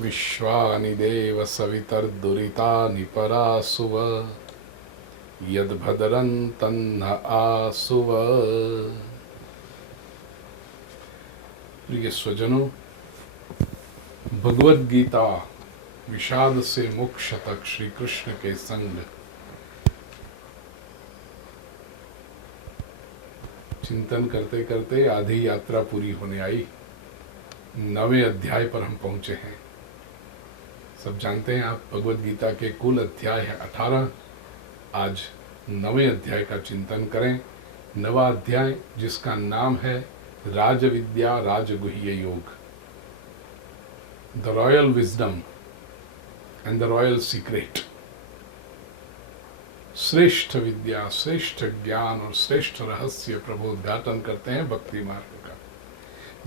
विश्वानि देव सवितर्दुरितानि परासुव यद्भद्रं तन्न आसुव। प्रिय स्वजनों, भगवद गीता विषाद से मोक्ष तक श्री कृष्ण के संग चिंतन करते करते आधी यात्रा पूरी होने आई। 9वें अध्याय पर हम पहुंचे हैं। सब जानते हैं आप, भगवद गीता के कुल अध्याय है 18। आज 9वें अध्याय का चिंतन करें। 9वां अध्याय जिसका नाम है राज विद्या राजगुह्य योग, the royal wisdom and the royal secret. श्रेष्ठ विद्या, श्रेष्ठ ज्ञान और श्रेष्ठ रहस्य प्रभु उद्घाटन करते हैं भक्ति मार्ग का,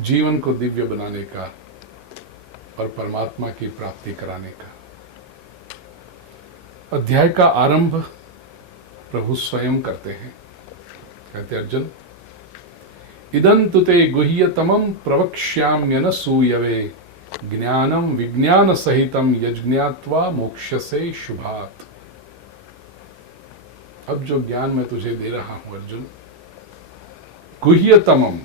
जीवन को दिव्य बनाने का और परमात्मा की प्राप्ति कराने का। अध्याय का आरंभ प्रभु स्वयं करते हैं। कहते अर्जुन, इदं तुते गुह्यतमं प्रवक्ष्याम्यनसूयवे ज्ञानम विज्ञान सहितम यज्ञात्वा मोक्षसे शुभात्। अब जो ज्ञान मैं तुझे दे रहा हूं अर्जुन, गुह्यतमम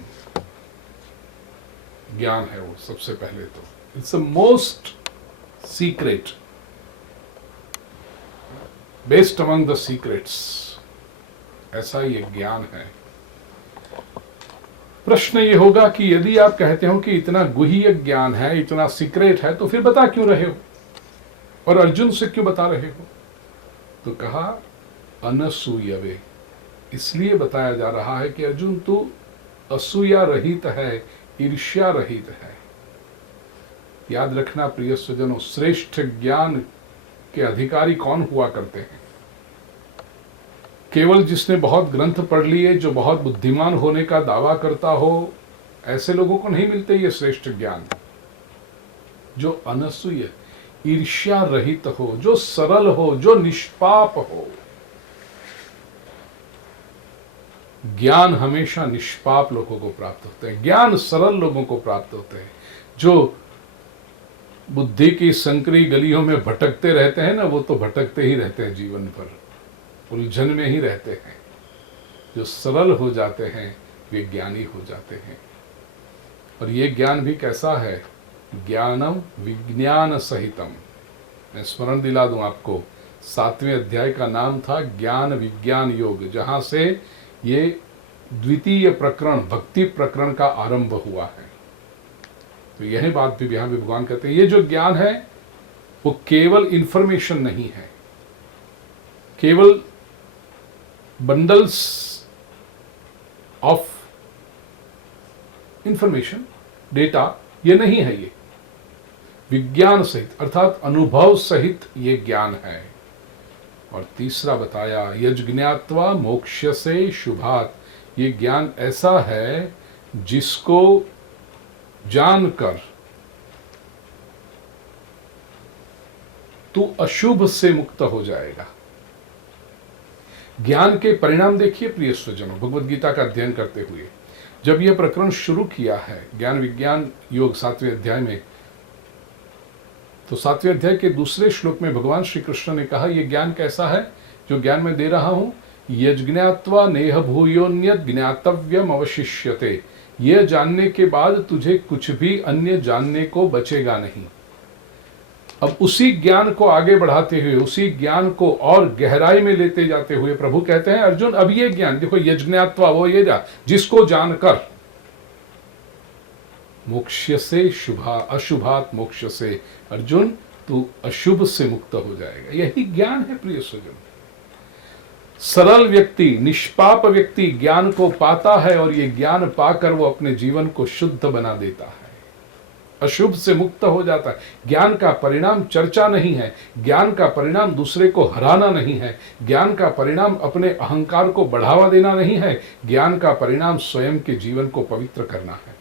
ज्ञान है वो। सबसे पहले तो it's a most secret, best among the secrets, ऐसा ये ज्ञान है। प्रश्न ये होगा कि यदि आप कहते हो कि इतना गुह्य ज्ञान है, इतना सीक्रेट है, तो फिर बता क्यों रहे हो और अर्जुन से क्यों बता रहे हो? तो कहा अनसूयवे, इसलिए बताया जा रहा है कि अर्जुन तू असूया रहित है, ईर्ष्या रहित है। याद रखना प्रिय स्वजनों, श्रेष्ठ ज्ञान के अधिकारी कौन हुआ करते हैं? केवल जिसने बहुत ग्रंथ पढ़ लिए, जो बहुत बुद्धिमान होने का दावा करता हो, ऐसे लोगों को नहीं मिलते ये श्रेष्ठ ज्ञान। जो अनसूय, ईर्ष्या रहित हो, जो सरल हो, जो निष्पाप हो। ज्ञान हमेशा निष्पाप लोगों को प्राप्त होते हैं, ज्ञान सरल लोगों को प्राप्त होते हैं। जो बुद्धि की संकरी गलियों में भटकते रहते हैं ना, वो तो भटकते ही रहते हैं, जीवन भर उलझन में ही रहते हैं। जो सरल हो जाते हैं वे ज्ञानी हो जाते हैं। और ये ज्ञान भी कैसा है? ज्ञानम विज्ञान सहितम। मैं स्मरण दिला दूं आपको, 7वें अध्याय का नाम था ज्ञान विज्ञान योग, जहां से ये द्वितीय प्रकरण, भक्ति प्रकरण का आरंभ हुआ है। तो यही बात भी यहां भी भगवान कहते हैं, ये जो ज्ञान है वो केवल इंफॉर्मेशन नहीं है, केवल बंडल्स ऑफ इंफॉर्मेशन, डेटा, ये नहीं है। ये विज्ञान सहित अर्थात अनुभव सहित ये ज्ञान है। और तीसरा बताया यज्ञात्वा मोक्षसे शुभात्। ये ज्ञान ऐसा है जिसको जानकर तू अशुभ से मुक्त हो जाएगा। ज्ञान के परिणाम देखिए प्रिय स्वजनों, भगवद गीता का अध्ययन करते हुए जब यह प्रकरण शुरू किया है ज्ञान विज्ञान योग 7वें अध्याय में, तो 7वें अध्याय के दूसरे श्लोक में भगवान श्री कृष्ण ने कहा, यह ज्ञान कैसा है जो ज्ञान मैं दे रहा हूं? यज्ञात्वा नेह भूयोन्यत ज्ञातव्यम अवशिष्यते। यह जानने के बाद तुझे कुछ भी अन्य जानने को बचेगा नहीं। अब उसी ज्ञान को आगे बढ़ाते हुए, उसी ज्ञान को और गहराई में लेते जाते हुए प्रभु कहते हैं, अर्जुन अब ये ज्ञान देखो, यज्ञात्वा वो ये जा जिसको जानकर मोक्ष से शुभा अशुभात मोक्ष से, अर्जुन तू अशुभ से मुक्त हो जाएगा। यही ज्ञान है प्रिय स्वजन। सरल व्यक्ति, निष्पाप व्यक्ति ज्ञान को पाता है और ये ज्ञान पाकर वो अपने जीवन को शुद्ध बना देता है, अशुभ से मुक्त हो जाता है। ज्ञान का परिणाम चर्चा नहीं है, ज्ञान का परिणाम दूसरे को हराना नहीं है, ज्ञान का परिणाम अपने अहंकार को बढ़ावा देना नहीं है, ज्ञान का परिणाम स्वयं के जीवन को पवित्र करना है।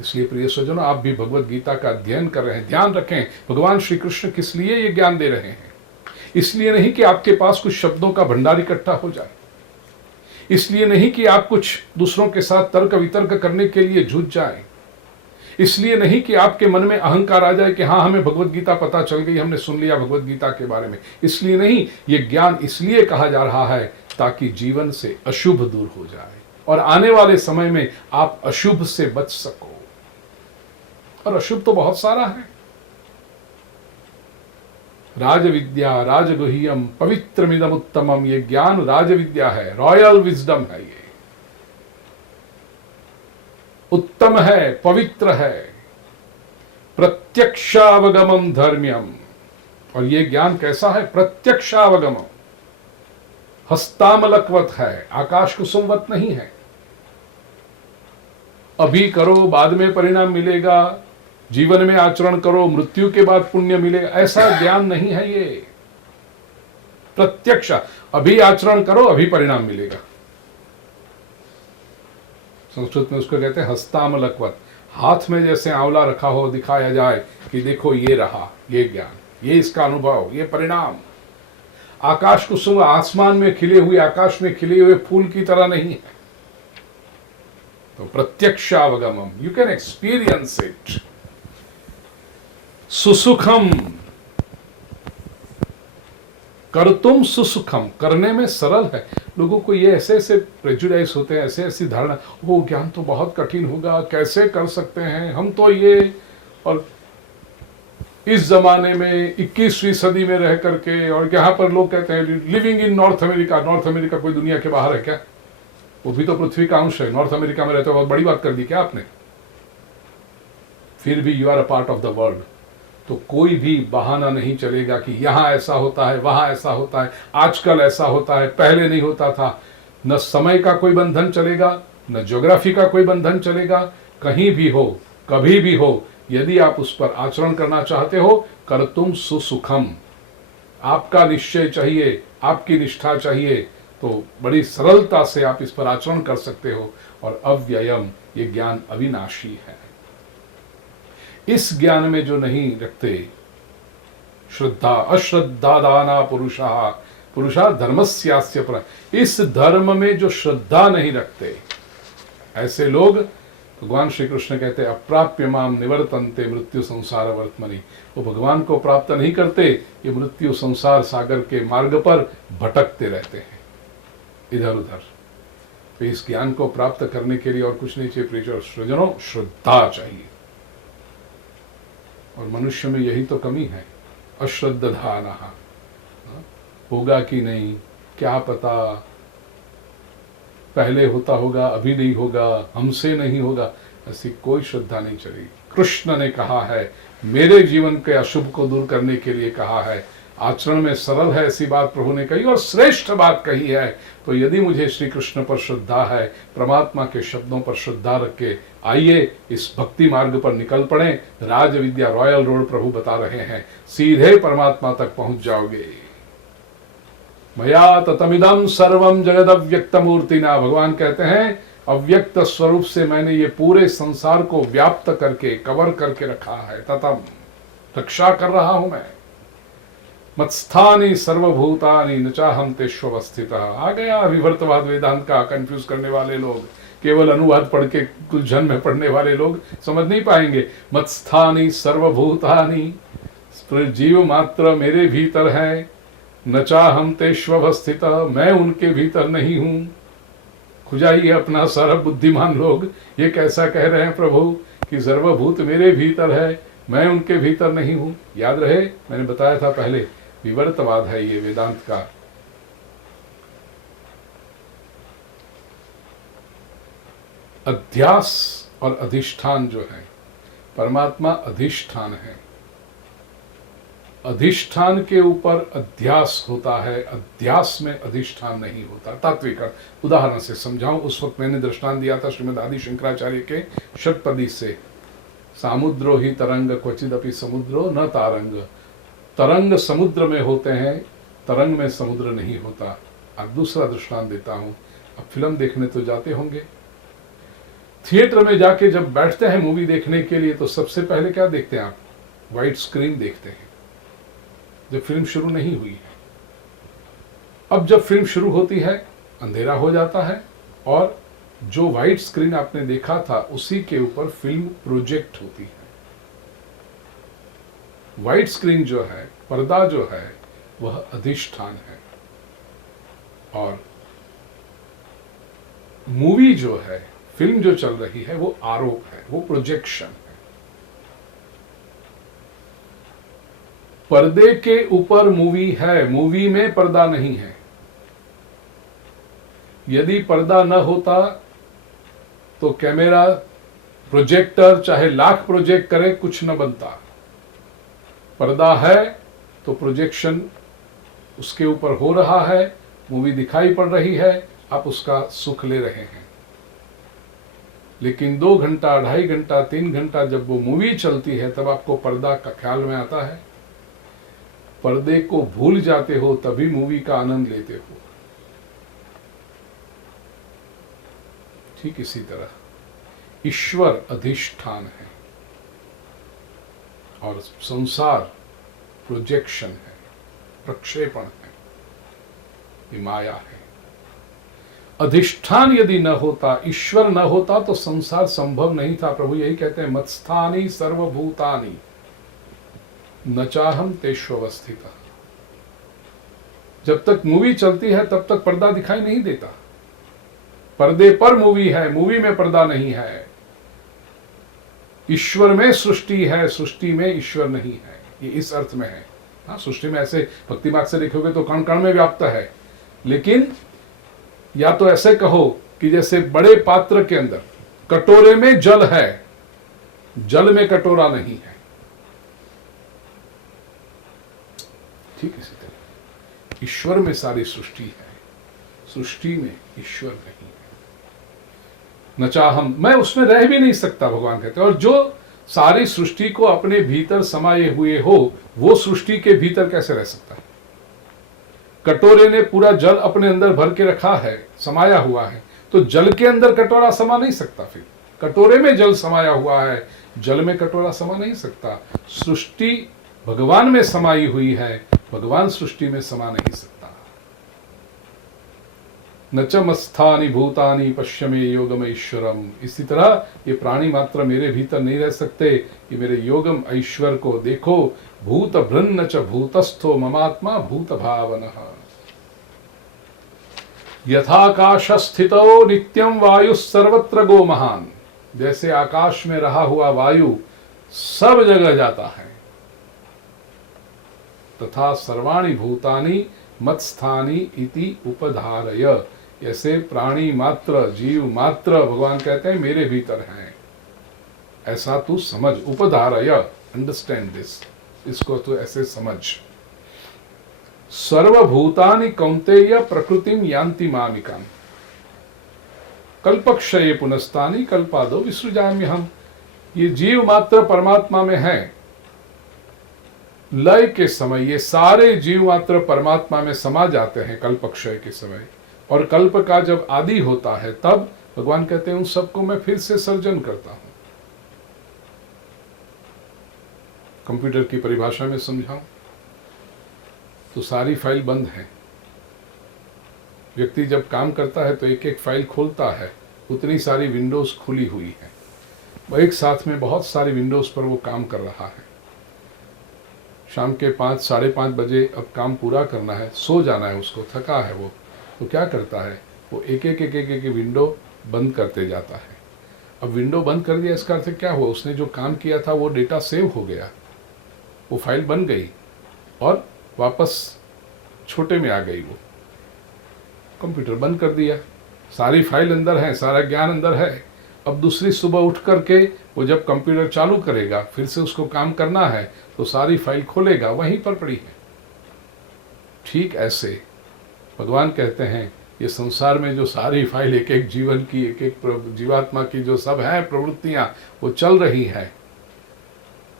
इसलिए प्रिय स्वजनों, आप भी भगवद गीता का अध्ययन कर रहे हैं, ध्यान रखें भगवान श्री कृष्ण किस लिए ये ज्ञान दे रहे हैं। इसलिए नहीं कि आपके पास कुछ शब्दों का भंडार इकट्ठा हो जाए, इसलिए नहीं कि आप कुछ दूसरों के साथ तर्क वितर्क करने के लिए जुट जाएं, इसलिए नहीं कि आपके मन में अहंकार आ जाए कि हाँ हमें भगवत गीता पता चल गई, हमने सुन लिया भगवत गीता के बारे में। इसलिए नहीं, ये ज्ञान इसलिए कहा जा रहा है ताकि जीवन से अशुभ दूर हो जाए और आने वाले समय में आप अशुभ से बच सको। और अशुभ तो बहुत सारा है। राजविद्या राजगुह्यम पवित्रमिदम उत्तमम, ये ज्ञान राजविद्या है, रॉयल विजडम है, ये उत्तम है, पवित्र है। प्रत्यक्षावगमम धर्म्यम, और ये ज्ञान कैसा है? प्रत्यक्षावगमम, हस्तामलकवत है, आकाश कुसुमवत नहीं है। अभी करो बाद में परिणाम मिलेगा, जीवन में आचरण करो मृत्यु के बाद पुण्य मिलेगा, ऐसा ज्ञान नहीं है ये। प्रत्यक्ष, अभी आचरण करो अभी परिणाम मिलेगा। संस्कृत में उसको कहते हैं हस्तामलकवत, हाथ में जैसे आंवला रखा हो दिखाया जाए कि देखो ये रहा, ये ज्ञान, ये इसका अनुभव, ये परिणाम। आकाश कुसुम, आसमान में खिले हुए, आकाश में खिले हुए फूल की तरह नहीं है। तो प्रत्यक्षावगमम, यू कैन एक्सपीरियंस इट। सुसुखम, कर्तुम सुसुखम, करने में सरल है। लोगों को ये ऐसे ऐसे प्रेजुडाइज होते हैं, ऐसे ऐसी धारणा, वो ज्ञान तो बहुत कठिन होगा, कैसे कर सकते हैं हम तो ये। और इस जमाने में 21वीं सदी में रह करके, और यहाँ पर लोग कहते हैं living in north America. North America कोई दुनिया के बाहर है क्या? वो भी तो पृथ्वी का अंश है। नॉर्थ अमेरिका में रहते हो, बहुत बड़ी बात कर दी क्या आपने? फिर भी you are a part of the world. तो कोई भी बहाना नहीं चलेगा कि यहां ऐसा होता है, वहां ऐसा होता है, आजकल ऐसा होता है, पहले नहीं होता था। न समय का कोई बंधन चलेगा, न ज्योग्राफी का कोई बंधन चलेगा। कहीं भी हो, कभी भी हो, यदि आप उस पर आचरण करना चाहते हो, कर्तुम सुसुखम, आपका निश्चय चाहिए, आपकी निष्ठा चाहिए, तो बड़ी सरलता से आप इस पर आचरण कर सकते हो। और अव्ययम, ये ज्ञान अविनाशी है। इस ज्ञान में जो नहीं रखते श्रद्धा, अश्रद्धा दाना पुरुषा, पुरुषा धर्मस्यास्य पर, इस धर्म में जो श्रद्धा नहीं रखते, ऐसे लोग भगवान श्री कृष्ण कहते अप्राप्य माम निवर्तन्ते मृत्यु संसार वर्तमनि। वो भगवान को प्राप्त नहीं करते, ये मृत्यु संसार सागर के मार्ग पर भटकते रहते हैं इधर उधर। तो इस ज्ञान को प्राप्त करने के लिए और कुछ नहीं चाहिए प्रिय सज्जनों, श्रद्धा चाहिए। और मनुष्य में यही तो कमी है, अश्रद्धाना। होगा कि नहीं क्या पता, पहले होता होगा अभी नहीं होगा, हमसे नहीं होगा, ऐसी कोई श्रद्धा नहीं चलेगी। कृष्ण ने कहा है, मेरे जीवन के अशुभ को दूर करने के लिए कहा है, आचरण में सरल है ऐसी बात प्रभु ने कही और श्रेष्ठ बात कही है। तो यदि मुझे श्री कृष्ण पर श्रद्धा है, परमात्मा के शब्दों पर श्रद्धा रख के आइए इस भक्ति मार्ग पर निकल पड़े। राज विद्या रॉयल रोड प्रभु बता रहे हैं, सीधे परमात्मा तक पहुंच जाओगे। मया ततमिदं सर्वम जगद अव्यक्त मूर्तिना, भगवान कहते हैं अव्यक्त स्वरूप से मैंने ये पूरे संसार को व्याप्त करके कवर करके रखा है। ततम, रक्षा कर रहा हूं मैं। मत्स्थानि सर्वभूतानि न चाहम तेष्वस्थितः। आ गया विवर्तवाद वेदांत का, कंफ्यूज करने वाले लोग, केवल अनुवाद पढ़ के उलझन में पढ़ने वाले लोग समझ नहीं पाएंगे। मत्स्थानि सर्वभूतानि, जीव मात्र मेरे भीतर है, न चाहम तेष्वस्थितः, मैं उनके भीतर नहीं हूं। खुजाइए अपना सारा बुद्धिमान लोग, ये कैसा कह रहे हैं प्रभु कि सर्वभूत मेरे भीतर है, मैं उनके भीतर नहीं हूं। याद रहे, मैंने बताया था पहले, विवर्तवाद है ये वेदांत का। अध्यास और अधिष्ठान जो है, परमात्मा अधिष्ठान है, अधिष्ठान के ऊपर अध्यास होता है, अध्यास में अधिष्ठान नहीं होता। तात्विक उदाहरण से समझाऊं, उस वक्त मैंने दृष्टांत दिया था श्रीमद् आदि शंकराचार्य के षट्पदी से, सामुद्रो ही तरंग क्वचिदपि समुद्रो न तारंग। तरंग समुद्र में होते हैं, तरंग में समुद्र नहीं होता। अब दूसरा दृष्टांत देता हूं। अब फिल्म देखने तो जाते होंगे, थिएटर में जाके जब बैठते हैं मूवी देखने के लिए, तो सबसे पहले क्या देखते हैं आप? वाइट स्क्रीन देखते हैं, जब फिल्म शुरू नहीं हुई है। अब जब फिल्म शुरू होती है, अंधेरा हो जाता है और जो वाइट स्क्रीन आपने देखा था उसी के ऊपर फिल्म प्रोजेक्ट होती है। वाइट स्क्रीन जो है, पर्दा जो है, वह अधिष्ठान है, और मूवी जो है, फिल्म जो चल रही है, वो आरोप है, वो प्रोजेक्शन है। पर्दे के ऊपर मूवी है, मूवी में पर्दा नहीं है। यदि पर्दा न होता तो कैमरा, प्रोजेक्टर चाहे लाख प्रोजेक्ट करे, कुछ न बनता। पर्दा है तो प्रोजेक्शन उसके ऊपर हो रहा है, मूवी दिखाई पड़ रही है, आप उसका सुख ले रहे हैं। लेकिन 2 घंटा, 2.5 घंटा, 3 घंटा जब वो मूवी चलती है, तब आपको पर्दा का ख्याल में आता है। पर्दे को भूल जाते हो, तभी मूवी का आनंद लेते हो। ठीक इसी तरह ईश्वर अधिष्ठान है और संसार प्रोजेक्शन है, प्रक्षेपण है, ये माया है। अधिष्ठान यदि न होता, ईश्वर न होता, तो संसार संभव नहीं था। प्रभु यही कहते हैं, मत्स्थानी सर्वभूतानि न चाहम तेष्वस्थितः। जब तक मूवी चलती है तब तक पर्दा दिखाई नहीं देता। पर्दे पर मूवी है, मूवी में पर्दा नहीं है। ईश्वर में सृष्टि है, सृष्टि में ईश्वर नहीं है। ये इस अर्थ में है। हाँ, सृष्टि में ऐसे भक्ति मार्ग से देखोगे तो कण कण में व्याप्त है, लेकिन या तो ऐसे कहो कि जैसे बड़े पात्र के अंदर कटोरे में जल है, जल में कटोरा नहीं है। ठीक इसी तरह ईश्वर में सारी सृष्टि है, सृष्टि में ईश्वर नहीं है। न चाहम, मैं उसमें रह भी नहीं सकता, भगवान कहते हैं। और जो सारी सृष्टि को अपने भीतर समाये हुए हो, वो सृष्टि के भीतर कैसे रह सकता है? कटोरे ने पूरा जल अपने अंदर भर के रखा है, समाया हुआ है, तो जल के अंदर कटोरा समा नहीं सकता। फिर कटोरे में जल समाया हुआ है, जल में कटोरा समा नहीं सकता। सृष्टि भगवान में समाई हुई है, भगवान सृष्टि में समा नहीं सकता। न च मत्स्थानि भूतानि पश्यमे योगम ईश्वरम। इसी तरह ये प्राणी मात्र मेरे भीतर नहीं रह सकते, कि मेरे योगम ऐश्वर को देखो। भूत भृन्न च भूतस्थो ममात्मा भूत भावनः। यथाकाश स्थितो नित्यम वायु सर्वत्र गो महान। जैसे आकाश में रहा हुआ वायु सब जगह जाता है, तथा सर्वाणि भूतानि मत्स्थानि इति उपधारय। ऐसे प्राणी मात्र, जीव मात्र, भगवान कहते हैं मेरे भीतर हैं, ऐसा तू समझ। उपधारय, अंडरस्टैंड दिस, इसको तो ऐसे समझ। सर्वभूतानि कौन्तेय प्रकृतिम यान्ति मामिकाम कल्पक्षये पुनस्तानि कल्पादो विसृजाम्यहम्। ये जीव मात्र परमात्मा में है। लय के समय ये सारे जीव मात्र परमात्मा में समा जाते हैं कल्पक्षय के समय, और कल्प का जब आदि होता है तब भगवान कहते हैं उन सबको मैं फिर से सर्जन करता हूं। कंप्यूटर की परिभाषा में समझाऊं तो सारी फाइल बंद है। व्यक्ति जब काम करता है तो एक एक फाइल खोलता है, उतनी सारी विंडोज खुली हुई है। वो एक साथ में बहुत सारी विंडोज पर वो काम कर रहा है। शाम के 5, 5:30 बजे अब काम पूरा करना है, सो जाना है, उसको थका है वो, तो क्या करता है, वो एक एक विंडो बंद करते जाता है। अब विंडो बंद कर दिया, इसका अर्थ क्या हुआ, उसने जो काम किया था वो डेटा सेव हो गया, वो फाइल बन गई और वापस छोटे में आ गई। वो कंप्यूटर बंद कर दिया, सारी फाइल अंदर है, सारा ज्ञान अंदर है। अब दूसरी सुबह उठ करके वो जब कंप्यूटर चालू करेगा, फिर से उसको काम करना है, तो सारी फाइल खोलेगा, वहीं पर पड़ी है। ठीक ऐसे भगवान कहते हैं ये संसार में जो सारी फाइल एक एक जीवन की, एक एक जीवात्मा की जो सब है प्रवृत्तियां, वो चल रही है।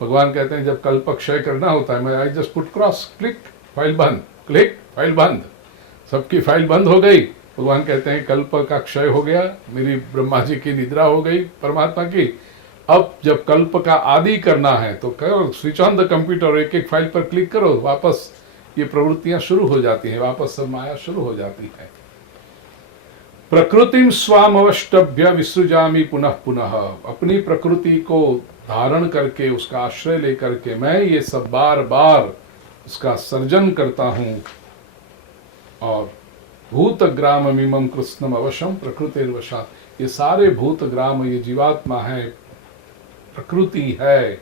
भगवान कहते हैं जब कल्प क्षय करना होता है, मैं I just put cross, click file बंद, क्लिक फाइल बंद, सबकी फाइल बंद हो गई। भगवान कहते हैं कल्प का क्षय हो गया, मेरी ब्रह्मा जी की निद्रा हो गई परमात्मा की। अब जब कल्प का आदि करना है तो करो, स्विच ऑन द कंप्यूटर, एक एक फाइल पर क्लिक करो, वापस ये प्रवृत्तियां शुरू हो जाती हैं, वापस सब माया शुरू हो जाती है। प्रकृतिम स्वाम अवष्टभ्य विसृजामि पुनः पुनः। अपनी प्रकृति को धारण करके, उसका आश्रय लेकर के मैं ये सब बार बार उसका सर्जन करता हूं। और भूतग्राम मिमम कृष्णम अवशम प्रकृतिर्वशात्, ये सारे भूतग्राम, ये जीवात्मा है, प्रकृति है,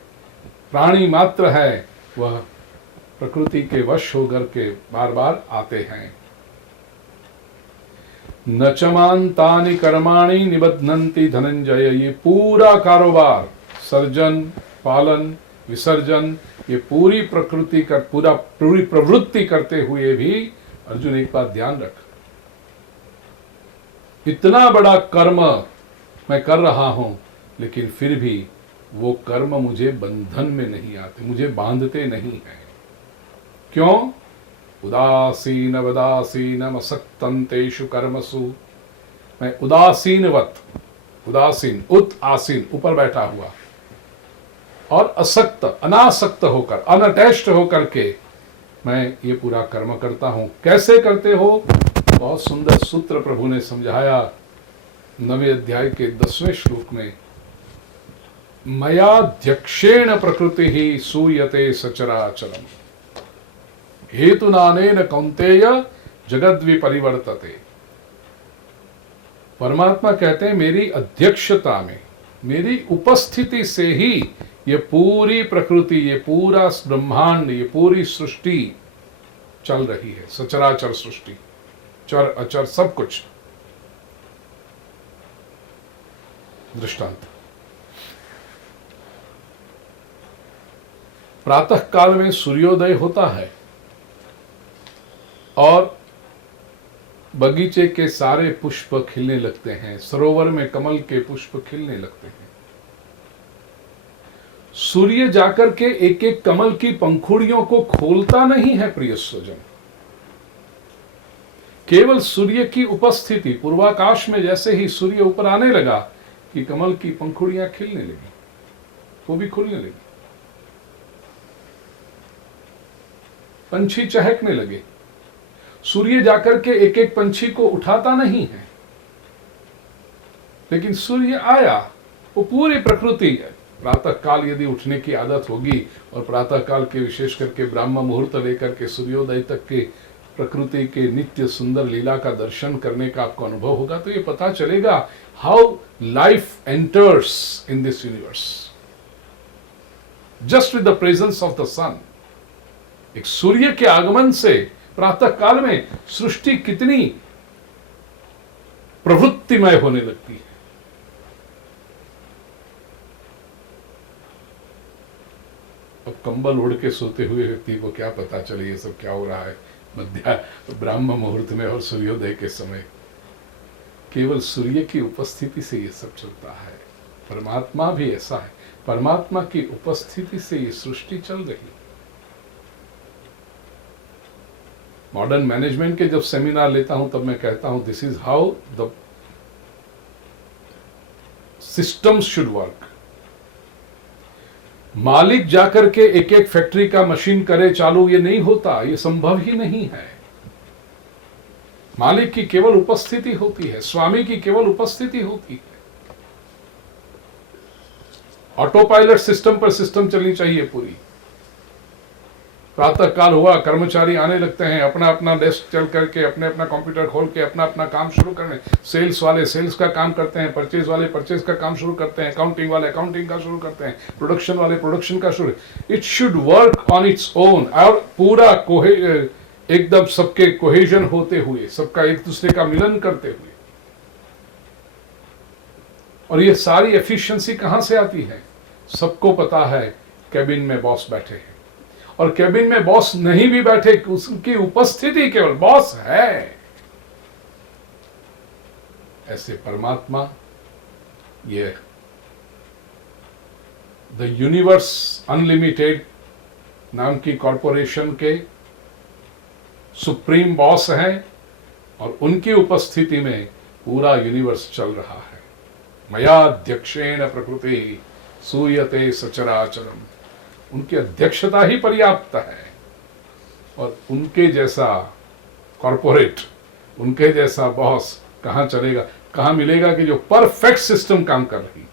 प्राणी मात्र है, वह प्रकृति के वश होकर के बार बार आते हैं। न चमांतानि कर्माणि निबध्नन्ति धनंजय, ये पूरा कारोबार, सर्जन, पालन, विसर्जन, ये पूरी प्रकृति का पूरी प्रवृत्ति करते हुए भी अर्जुन एक बात ध्यान रख, इतना बड़ा कर्म मैं कर रहा हूं, लेकिन फिर भी वो कर्म मुझे बंधन में नहीं आते, मुझे बांधते नहीं हैं। क्यों? उदासीन वदासीनम असक्तं तेषु कर्मसु, मैं उदासीनवत, उदासीन, उत आसीन, ऊपर बैठा हुआ, और असक्त, अनासक्त होकर, अनअटैच्ड होकर के मैं ये पूरा कर्म करता हूं। कैसे करते हो? बहुत सुंदर सूत्र प्रभु ने समझाया 9वें अध्याय के 10वें श्लोक में, मयाध्यक्षेण प्रकृति ही सूयते सचराचरम हेतुनानेन कौन्तेय जगद्विपरिवर्तते। परमात्मा कहते हैं मेरी अध्यक्षता में, मेरी उपस्थिति से ही ये पूरी प्रकृति, ये पूरा ब्रह्मांड, ये पूरी सृष्टि चल रही है, सचराचर सृष्टि, चर अचर सब कुछ। दृष्टांत, प्रातः काल में सूर्योदय होता है और बगीचे के सारे पुष्प खिलने लगते हैं, सरोवर में कमल के पुष्प खिलने लगते हैं। सूर्य जाकर के एक एक कमल की पंखुड़ियों को खोलता नहीं है प्रिय स्वजन, केवल सूर्य की उपस्थिति, पूर्वाकाश में जैसे ही सूर्य ऊपर आने लगा कि कमल की पंखुड़ियां खिलने लगी, वो भी खुलने लगी, पंछी चहकने लगे। सूर्य जाकर के एक एक पंछी को उठाता नहीं है, लेकिन सूर्य आया, वो पूरी प्रकृति, प्रातः काल यदि उठने की आदत होगी और प्रातः काल के विशेष करके ब्राह्म मुहूर्त लेकर के सूर्योदय तक के प्रकृति के नित्य सुंदर लीला का दर्शन करने का आपको अनुभव होगा, तो ये पता चलेगा how life enters in this universe just with the presence of the sun. एक सूर्य के आगमन से प्रातः काल में सृष्टि कितनी प्रवृत्तिमय होने लगती है। अब कंबल उड़ के सोते हुए व्यक्ति को क्या पता चले ये सब क्या हो रहा है मध्या ब्राह्म मुहूर्त में और सूर्योदय के समय। केवल सूर्य की उपस्थिति से ये सब चलता है। परमात्मा भी ऐसा है, परमात्मा की उपस्थिति से ये सृष्टि चल रही। मॉडर्न मैनेजमेंट के जब सेमिनार लेता हूं तब मैं कहता हूं this is how the systems should work. मालिक जाकर के एक एक फैक्ट्री का मशीन करे चालू, ये नहीं होता, ये संभव ही नहीं है। मालिक की केवल उपस्थिति होती है, स्वामी की केवल उपस्थिति होती है। ऑटो पायलट सिस्टम पर सिस्टम चलनी चाहिए पूरी। प्रातः काल हुआ, कर्मचारी आने लगते हैं, अपना अपना डेस्क चल करके अपने अपना कंप्यूटर खोल के अपना अपना काम शुरू करने। सेल्स वाले सेल्स का काम करते हैं, परचेज वाले परचेज का काम शुरू करते हैं, अकाउंटिंग वाले अकाउंटिंग का शुरू करते हैं, प्रोडक्शन वाले प्रोडक्शन का शुरू। It should work on its own, और पूरा एकदम सबके कोहेजन होते हुए, सबका एक दूसरे का मिलन करते हुए। और ये सारी एफिशिएंसी कहां से आती है? सबको पता है कैबिन में बॉस बैठे हैं, और कैबिन में बॉस नहीं भी बैठे, उसकी उपस्थिति केवल बॉस है। ऐसे परमात्मा ये द यूनिवर्स अनलिमिटेड नाम की कॉरपोरेशन के सुप्रीम बॉस हैं, और उनकी उपस्थिति में पूरा यूनिवर्स चल रहा है। मयाध्यक्षेण प्रकृति सूयते सचराचरम, उनकी अध्यक्षता ही पर्याप्त है। और उनके जैसा कॉरपोरेट, उनके जैसा बॉस कहाँ चलेगा, कहाँ मिलेगा कि जो परफेक्ट सिस्टम काम कर रही है।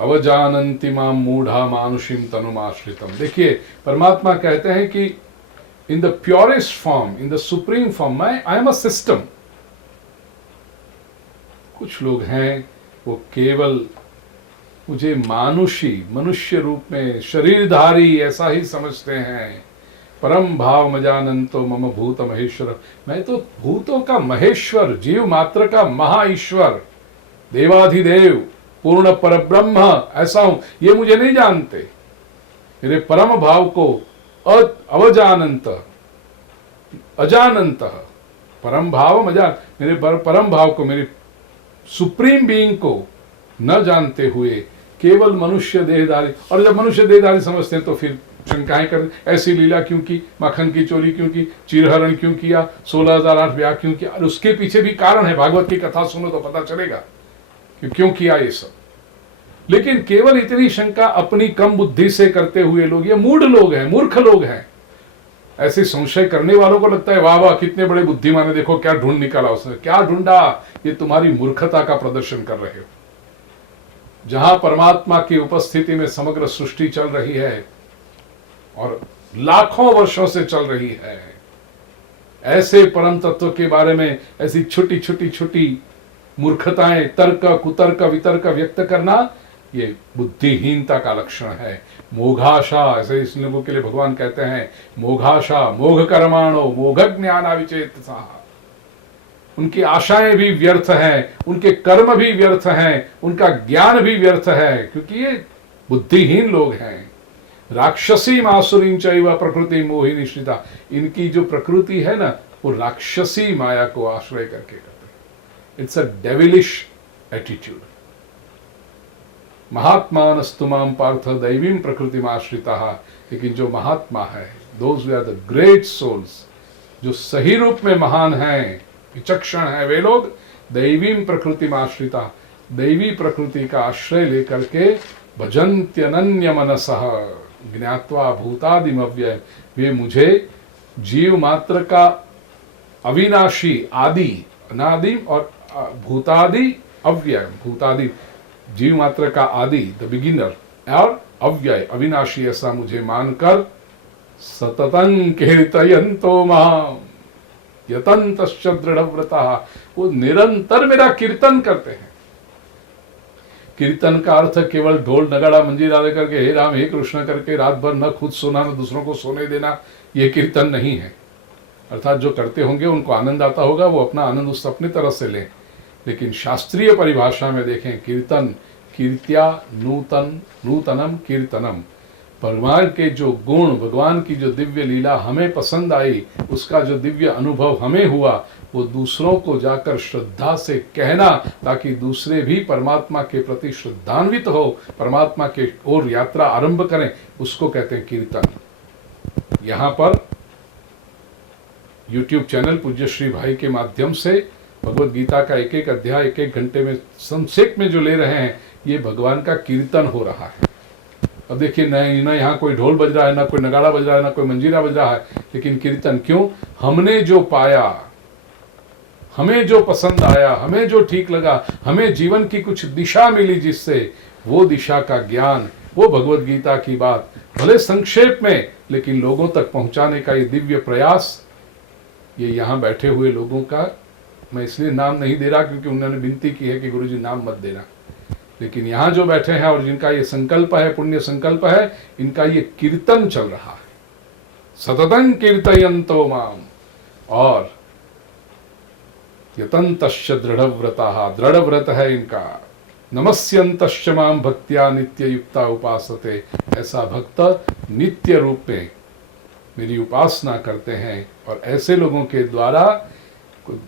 अवजानन्ति माम मूढ़ा मानुषीम तनुमाश्रितम। देखिए परमात्मा कहते हैं कि in the purest form, in the supreme form, I am a system. कुछ लोग हैं वो केवल मुझे मानुषी, मनुष्य रूप में शरीरधारी ऐसा ही समझते हैं। परम भाव मजानंतो मम भूत महेश्वर, मैं तो भूतों का महेश्वर, जीव मात्र का महा-ईश्वर, देवाधिदेव, पूर्ण परब्रह्म ऐसा हूं, ये मुझे नहीं जानते। मेरे परम भाव को अवजानंत, अजानंत, परम भाव मजान, मेरे परम भाव को, मेरे सुप्रीम बीइंग को न जानते हुए केवल मनुष्य देहधारी, और जब मनुष्य देहधारी समझते हैं तो फिर शंकाएं कर, ऐसी लीला क्यों की, मक्खन की चोरी क्यों की, चीरहरण क्यों किया, 16,008 ब्याह क्यों किया, और उसके पीछे भी कारण है। भागवत की कथा सुनो तो पता चलेगा कि क्यों किया ये सब। लेकिन केवल इतनी शंका अपनी कम बुद्धि से करते हुए लोग, ये मूढ़ लोग हैं, मूर्ख लोग हैं। ऐसे संशय करने वालों को लगता है वाह वाह कितने बड़े बुद्धिमान है, देखो क्या ढूंढ निकाला उसने। क्या ढूंढा? ये तुम्हारी मूर्खता का प्रदर्शन कर रहे हो। जहां परमात्मा की उपस्थिति में समग्र सृष्टि चल रही है और लाखों वर्षों से चल रही है, ऐसे परम तत्व के बारे में ऐसी छोटी छोटी छोटी मूर्खताएं, तर्क कुतर्क वितर्क व्यक्त करना, ये बुद्धिहीनता का लक्षण है। मोघाशा, ऐसे इस लोगों के लिए भगवान कहते हैं मोघाशा, मोघ कर्माणो मोघ ज्ञानाविचेतसा। उनकी आशाएं भी व्यर्थ हैं, उनके कर्म भी व्यर्थ हैं, उनका ज्ञान भी व्यर्थ है, क्योंकि ये बुद्धिहीन लोग हैं। राक्षसी मासुरी चैव प्रकृति मोहिनी श्रिता। इनकी जो प्रकृति है ना, वो राक्षसी माया को आश्रय करके करते हैं। It's a devilish attitude. महात्मानस्तुमाम पार्थ दैवीम प्रकृतिमाश्रिता। लेकिन जो महात्मा है, those we are the great souls, जो सही रूप में महान हैं, विचक्षण है, वे लोग दैवीम प्रकृतिमाश्रिता, दैवी प्रकृति का आश्रय लेकर के भजन्त्यनन्य मनसः ज्ञात्वा भूतादिम अव्यय। वे मुझे जीव मात्र का अविनाशी, आदि, अनादिम, और भूतादि अव्यय, भूतादि जीव मात्र का आदि, द बिगिनर, और अव्यय अविनाशी ऐसा मुझे मानकर सततं कीर्तयन्तो माम् यतन्तश्च दृढ़व्रताः, वो निरंतर मेरा कीर्तन करते हैं। कीर्तन का अर्थ केवल ढोल नगाड़ा मंजीरा लेकर के हे राम हे कृष्ण करके रात भर न खुद सोना न दूसरों को सोने देना, ये कीर्तन नहीं है। अर्थात जो करते होंगे उनको आनंद आता होगा, वो अपना आनंद उस अपनी तरह से लें। लेकिन शास्त्रीय परिभाषा में देखें, कीर्तन कीर्त्या नूतनम कीर्तनम, भगवान के जो गुण, भगवान की जो दिव्य लीला हमें पसंद आई, उसका जो दिव्य अनुभव हमें हुआ, वो दूसरों को जाकर श्रद्धा से कहना, ताकि दूसरे भी परमात्मा के प्रति श्रद्धान्वित हो, परमात्मा के ओर यात्रा आरंभ करें, उसको कहते हैं कीर्तन। यहाँ पर YouTube चैनल पूज्य श्री भाई के माध्यम से भगवत गीता का एक एक अध्याय एक एक घंटे में संक्षेप में जो ले रहे हैं, ये भगवान का कीर्तन हो रहा है। अब देखिए, न यहाँ कोई ढोल बज रहा है, ना कोई नगाड़ा बज रहा है, ना कोई मंजीरा बज रहा है, लेकिन कीर्तन क्यों? हमने जो पाया, हमें जो पसंद आया, हमें जो ठीक लगा, हमें जीवन की कुछ दिशा मिली, जिससे वो दिशा का ज्ञान, वो भगवत गीता की बात, भले संक्षेप में, लेकिन लोगों तक पहुंचाने का ये दिव्य प्रयास, ये यहाँ बैठे हुए लोगों का, मैं इसलिए नाम नहीं दे रहा क्योंकि उन्होंने विनती की है कि गुरुजी नाम मत देना, लेकिन यहाँ जो बैठे हैं और जिनका ये संकल्प है, पुण्य संकल्प है, इनका ये कीर्तन चल रहा है। सततं कीर्तयन्तो माम, और यतन्तश्च दृढ़व्रताः, दृढ़ व्रत है इनका। नमस्यन्तश्च माम भक्त्या नित्य युक्ता उपासते, ऐसा भक्त नित्य रूप में मेरी उपासना करते हैं। और ऐसे लोगों के द्वारा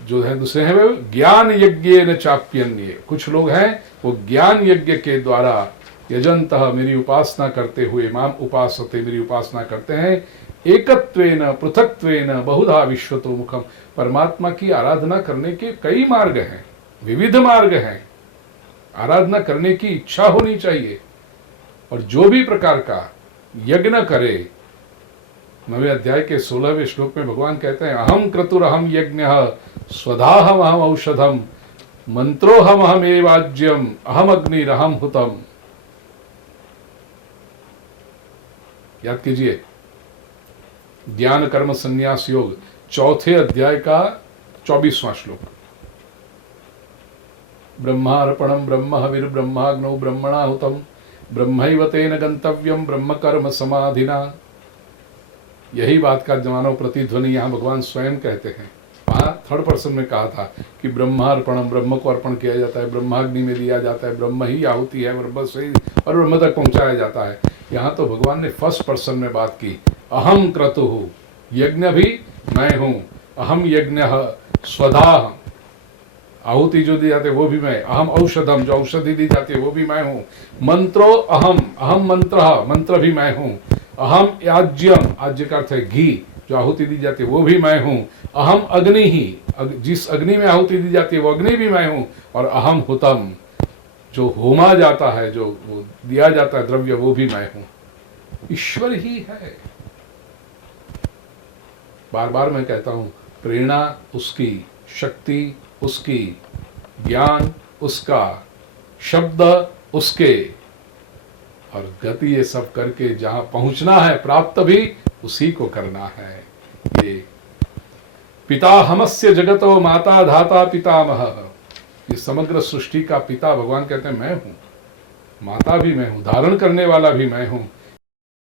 जो है, दूसरे हैं वे ज्ञान यज्ञ न चाप्यन्ये, कुछ लोग हैं वो ज्ञान यज्ञ के द्वारा यजंतः, मेरी उपासना करते हुए, माम उपासते, मेरी उपासना करते हैं, एकत्वेन पृथक्त्वेन बहुधा विश्वतो मुखम। परमात्मा की आराधना करने के कई मार्ग हैं, विविध मार्ग हैं। आराधना करने की इच्छा होनी चाहिए, और जो भी प्रकार का यज्ञ करे, 9वें अध्याय के 16वें श्लोक में भगवान कहते हैं, अहम क्रतुरहम यज्ञ स्वधाहम अहम औषधम मंत्रोहम अहम एवाज्यम अहम अग्निरहम हुतम। याद कीजिए, ज्ञान कर्म संन्यास योग 4थे अध्याय का 24वां श्लोक। ब्रह्मार्पणम ब्रह्म हविर ब्रह्माग्नौ ब्रह्मणाहुतम ब्रह्मैव तेन गंतव्यम ब्रह्म कर्म समाधिना। यही बात का मानव प्रतिध्वनि यहाँ भगवान स्वयं कहते हैं। वहाँ 3rd पर्सन में कहा था कि ब्रह्मार्पणम, ब्रह्म को अर्पण किया जाता है, ब्रह्माग्नि में दिया जाता है, ब्रह्म ही आहुति है, ब्रह्म से ही और ब्रह्म तक पहुंचाया जाता है। यहाँ तो भगवान ने 1st पर्सन में बात की, अहम क्रतुः, यज्ञ भी मैं हूँ, अहम यज्ञ स्वधा, आहुति जो दी जाती है वो भी मैं, अहम औषधम, जो औषधि दी जाती है वो भी मैं हूँ, मंत्रो अहम, अहम मंत्र, मंत्र भी मैं हूँ, अहम याज्यम, आज्य का अर्थ है घी, जो आहुति दी जाती है वो भी मैं हूँ, अहम अग्नि ही, जिस अग्नि में आहुति दी जाती है वो अग्नि भी मैं हूँ, और अहम हुतम, जो होमा जाता है, जो दिया जाता है द्रव्य, वो भी मैं हूँ। ईश्वर ही है। बार बार मैं कहता हूँ, प्रेरणा उसकी, शक्ति उसकी, ज्ञान उसका, शब्द उसके, और गति ये सब करके जहां पहुंचना है, प्राप्त भी उसी को करना है। ये पिता हमस्य जगतो माता धाता पितामह, ये समग्र सृष्टि का पिता भगवान कहते हैं मैं हूं, माता भी मैं हूं, धारण करने वाला भी मैं हूं।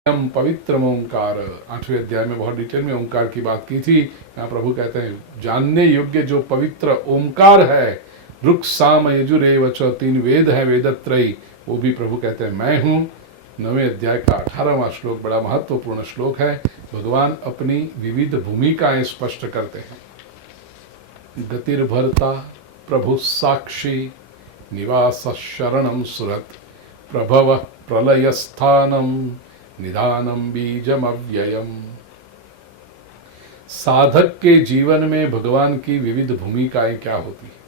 पवित्र ओंकार, 8वें अध्याय में बहुत डिटेल में ओंकार की बात की थी। यहाँ प्रभु कहते हैं जानने योग्य जो पवित्र ओंकार है, रुक साम यजुरेव च, 3 वेद है, वेदत्रयी, वो भी प्रभु कहते हैं मैं हूँ। 9वें अध्याय का 18वां श्लोक बड़ा महत्वपूर्ण श्लोक है। भगवान अपनी विविध भूमिकाएं स्पष्ट करते हैं। गतिर्भर्ता प्रभु साक्षी निवास शरणम सुरत प्रभव प्रलय स्थानम निधानम बीजम अव्ययम। साधक के जीवन में भगवान की विविध भूमिकाएं क्या होती है?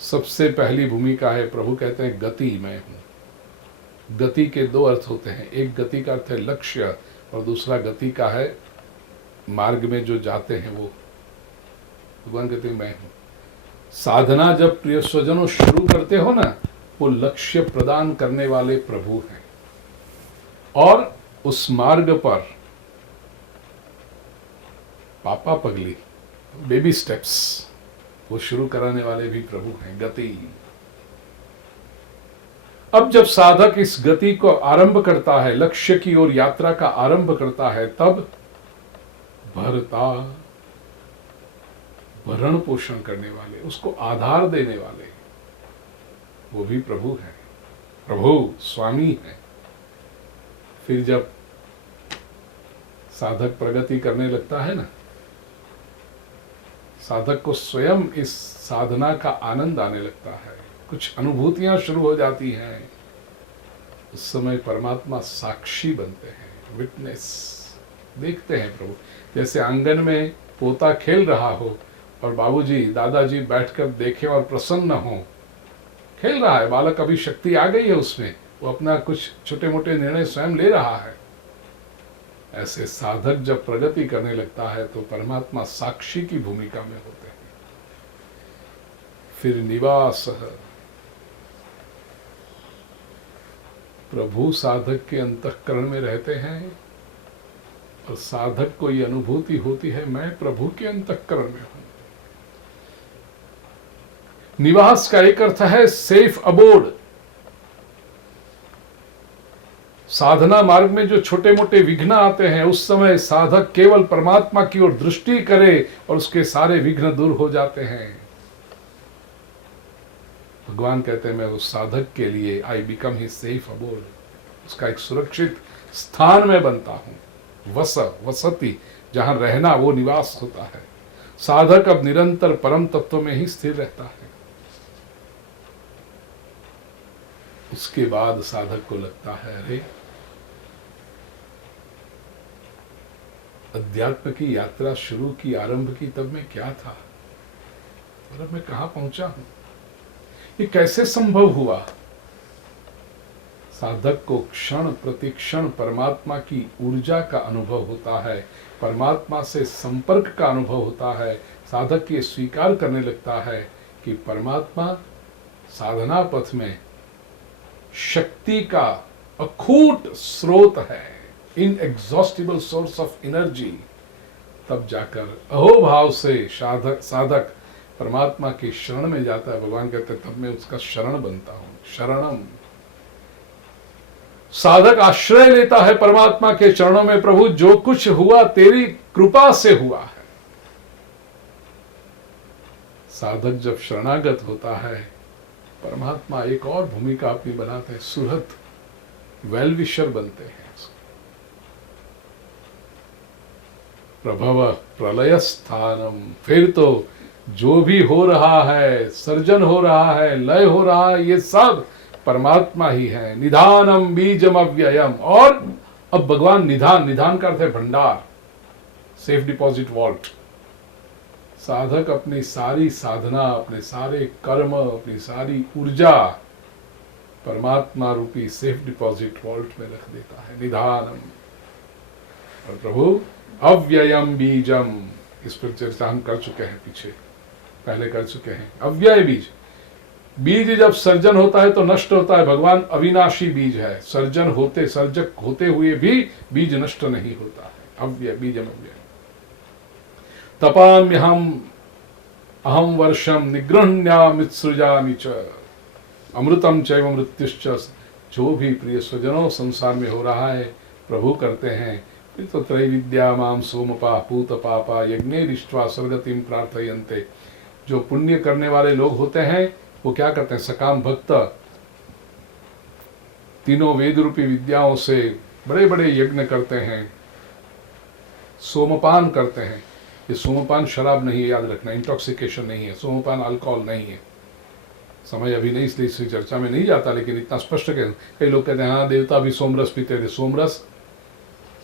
सबसे पहली भूमिका है, प्रभु कहते हैं गति मैं हूं। गति के 2 अर्थ होते हैं, एक गति का अर्थ है लक्ष्य और दूसरा गति का है मार्ग में जो जाते हैं वो। भगवान कहते हैं मैं हूं। साधना जब प्रिय स्वजनों शुरू करते हो ना, वो लक्ष्य प्रदान करने वाले प्रभु हैं, और उस मार्ग पर पापा पगली, बेबी स्टेप्स, वो शुरू कराने वाले भी प्रभु हैं, गति। अब जब साधक इस गति को आरंभ करता है, लक्ष्य की ओर यात्रा का आरंभ करता है, तब भरता, भरण पोषण करने वाले, उसको आधार देने वाले, वो भी प्रभु हैं, प्रभु स्वामी है। फिर जब साधक प्रगति करने लगता है ना, साधक को स्वयं इस साधना का आनंद आने लगता है, कुछ अनुभूतियां शुरू हो जाती हैं, उस समय परमात्मा साक्षी बनते हैं, विटनेस देखते हैं प्रभु। जैसे आंगन में पोता खेल रहा हो और बाबूजी दादाजी बैठकर देखें और प्रसन्न हो, खेल रहा है बालक, अभी शक्ति आ गई है उसमें, वो अपना कुछ छोटे मोटे निर्णय स्वयं ले रहा है। ऐसे साधक जब प्रगति करने लगता है तो परमात्मा साक्षी की भूमिका में होते हैं। फिर निवास, प्रभु साधक के अंतःकरण में रहते हैं और साधक को ये अनुभूति होती है मैं प्रभु के अंतःकरण में हूं। निवास का एक अर्थ है सेफ अबोर्ड। साधना मार्ग में जो छोटे मोटे विघ्न आते हैं, उस समय साधक केवल परमात्मा की ओर दृष्टि करे और उसके सारे विघ्न दूर हो जाते हैं। भगवान कहते हैं मैं उस साधक के लिए I become his safe abode, उसका एक सुरक्षित स्थान में बनता हूं। वसति, जहां रहना, वो निवास होता है। साधक अब निरंतर परम तत्व में ही स्थिर रहता है। उसके बाद साधक को लगता है अरे अध्यात्म की यात्रा शुरू की, आरंभ की, तब मैं क्या था और अब मैं कहां पहुंचा हूं, ये कैसे संभव हुआ। साधक को क्षण प्रतिक्षण परमात्मा की ऊर्जा का अनुभव होता है, परमात्मा से संपर्क का अनुभव होता है। साधक ये स्वीकार करने लगता है कि परमात्मा साधना पथ में शक्ति का अखूट स्रोत है, इनएग्जॉस्टिबल सोर्स ऑफ एनर्जी। तब जाकर अहोभाव से साधक परमात्मा की शरण में जाता है। भगवान कहते हैं तब मैं उसका शरण बनता हूं। शरणम, साधक आश्रय लेता है परमात्मा के चरणों में। प्रभु जो कुछ हुआ तेरी कृपा से हुआ है। साधक जब शरणागत होता है, परमात्मा एक और भूमिका अपनी बनाते हैं, सुहृद वेलविशर बनते हैं। प्रभव प्रलय स्थानम, फिर तो जो भी हो रहा है, सर्जन हो रहा है, लय हो रहा है, ये सब परमात्मा ही है। निधानम बीजम अव्ययम, और अब भगवान निधान, निधान का अर्थ है भंडार, सेफ डिपॉजिट वॉल्ट। साधक अपनी सारी साधना, अपने सारे कर्म, अपनी सारी ऊर्जा परमात्मा रूपी सेफ डिपॉजिट वॉल्ट में रख देता है। निधानम, और प्रभु अव्ययम बीजम, इस पर चर्चा हम कर चुके हैं, पीछे पहले कर चुके हैं। अव्यय बीज, बीज जब सर्जन होता है तो नष्ट होता है। भगवान अविनाशी बीज है, सर्जन होते, सर्जक होते हुए भी बीज नष्ट नहीं होता है। अव्यय बीजम अव्यय। तपाम्यहम अहम वर्षम निगृह्ण्यामित्सृजामि च अमृतम चैव मृत्युश्च। जो भी प्रिय स्वजनों संसार में हो रहा है प्रभु करते हैं। तो त्रैविद्या माम सोमपा पूत पापा यज्ञेरिष्ट्वा स्वर्गतिम प्रार्थयन्ते। जो पुण्य करने वाले लोग होते हैं वो क्या करते हैं? सकाम भक्त तीनों वेद रूपी विद्याओं से बड़े बड़े यज्ञ करते हैं, सोमपान करते हैं। ये सोमपान शराब नहीं है, याद रखना, इंटॉक्सिकेशन नहीं है, सोमपान अल्कोहल नहीं है। समय अभी नहीं इसलिए इस चर्चा में नहीं जाता, लेकिन इतना स्पष्ट कह, कई लोग कहते हैं हाँ देवता भी सोमरस पीते थे। सोमरस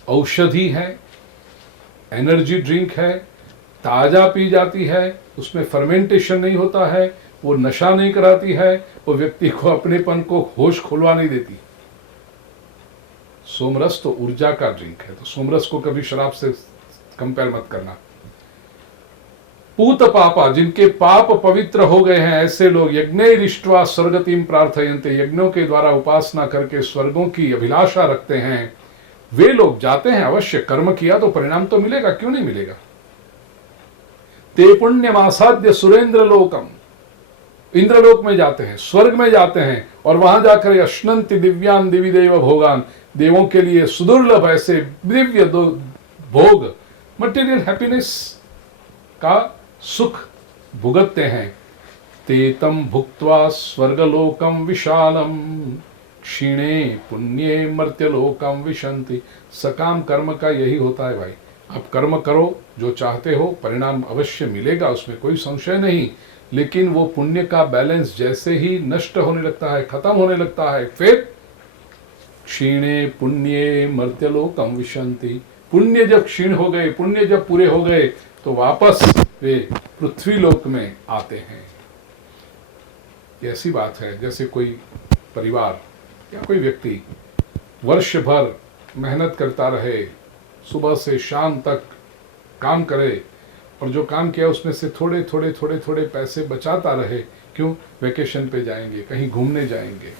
औषधि है, एनर्जी ड्रिंक है, ताजा पी जाती है, उसमें फर्मेंटेशन नहीं होता है, वो नशा नहीं कराती है, वो व्यक्ति को अपनेपन को होश खुलवा नहीं देती। सोमरस तो ऊर्जा का ड्रिंक है, तो सोमरस को कभी शराब से कंपेयर मत करना। पूत पापा, जिनके पाप पवित्र हो गए हैं, ऐसे लोग यज्ञैरिष्ट्वा स्वर्गतिम प्रार्थयन्ते, यज्ञों के द्वारा उपासना करके स्वर्गों की अभिलाषा रखते हैं, वे लोग जाते हैं। अवश्य कर्म किया तो परिणाम तो मिलेगा, क्यों नहीं मिलेगा। ते पुण्यमासाद्य सुरेंद्र लोकम, इंद्रलोक में जाते हैं, स्वर्ग में जाते हैं, और वहां जाकर अश्नंति दिव्यान दिवी देव भोगान, देवों के लिए सुदुर्लभ ऐसे दिव्य भोग, मटेरियल हैप्पीनेस का सुख भुगतते हैं। तेतम भुक्त्वा स्वर्गलोकम विशालम क्षीणे पुण्ये मर्त्यलोकम विशंति। सकाम कर्म का यही होता है भाई। आप कर्म करो, जो चाहते हो परिणाम अवश्य मिलेगा, उसमें कोई संशय नहीं। लेकिन वो पुण्य का बैलेंस जैसे ही नष्ट होने लगता है, खत्म होने लगता है, फिर क्षीणे पुण्ये मर्त्यलोकम विशंति। पुण्य जब क्षीण हो गए, पुण्य जब पूरे हो गए, तो वापस वे पृथ्वी लोक में आते हैं। ऐसी बात है जैसे कोई परिवार या कोई व्यक्ति वर्ष भर मेहनत करता रहे, सुबह से शाम तक काम करे, और जो काम किया उसमें से थोड़े थोड़े थोड़े थोड़े पैसे बचाता रहे। क्यों? वेकेशन पे जाएंगे, कहीं घूमने जाएंगे।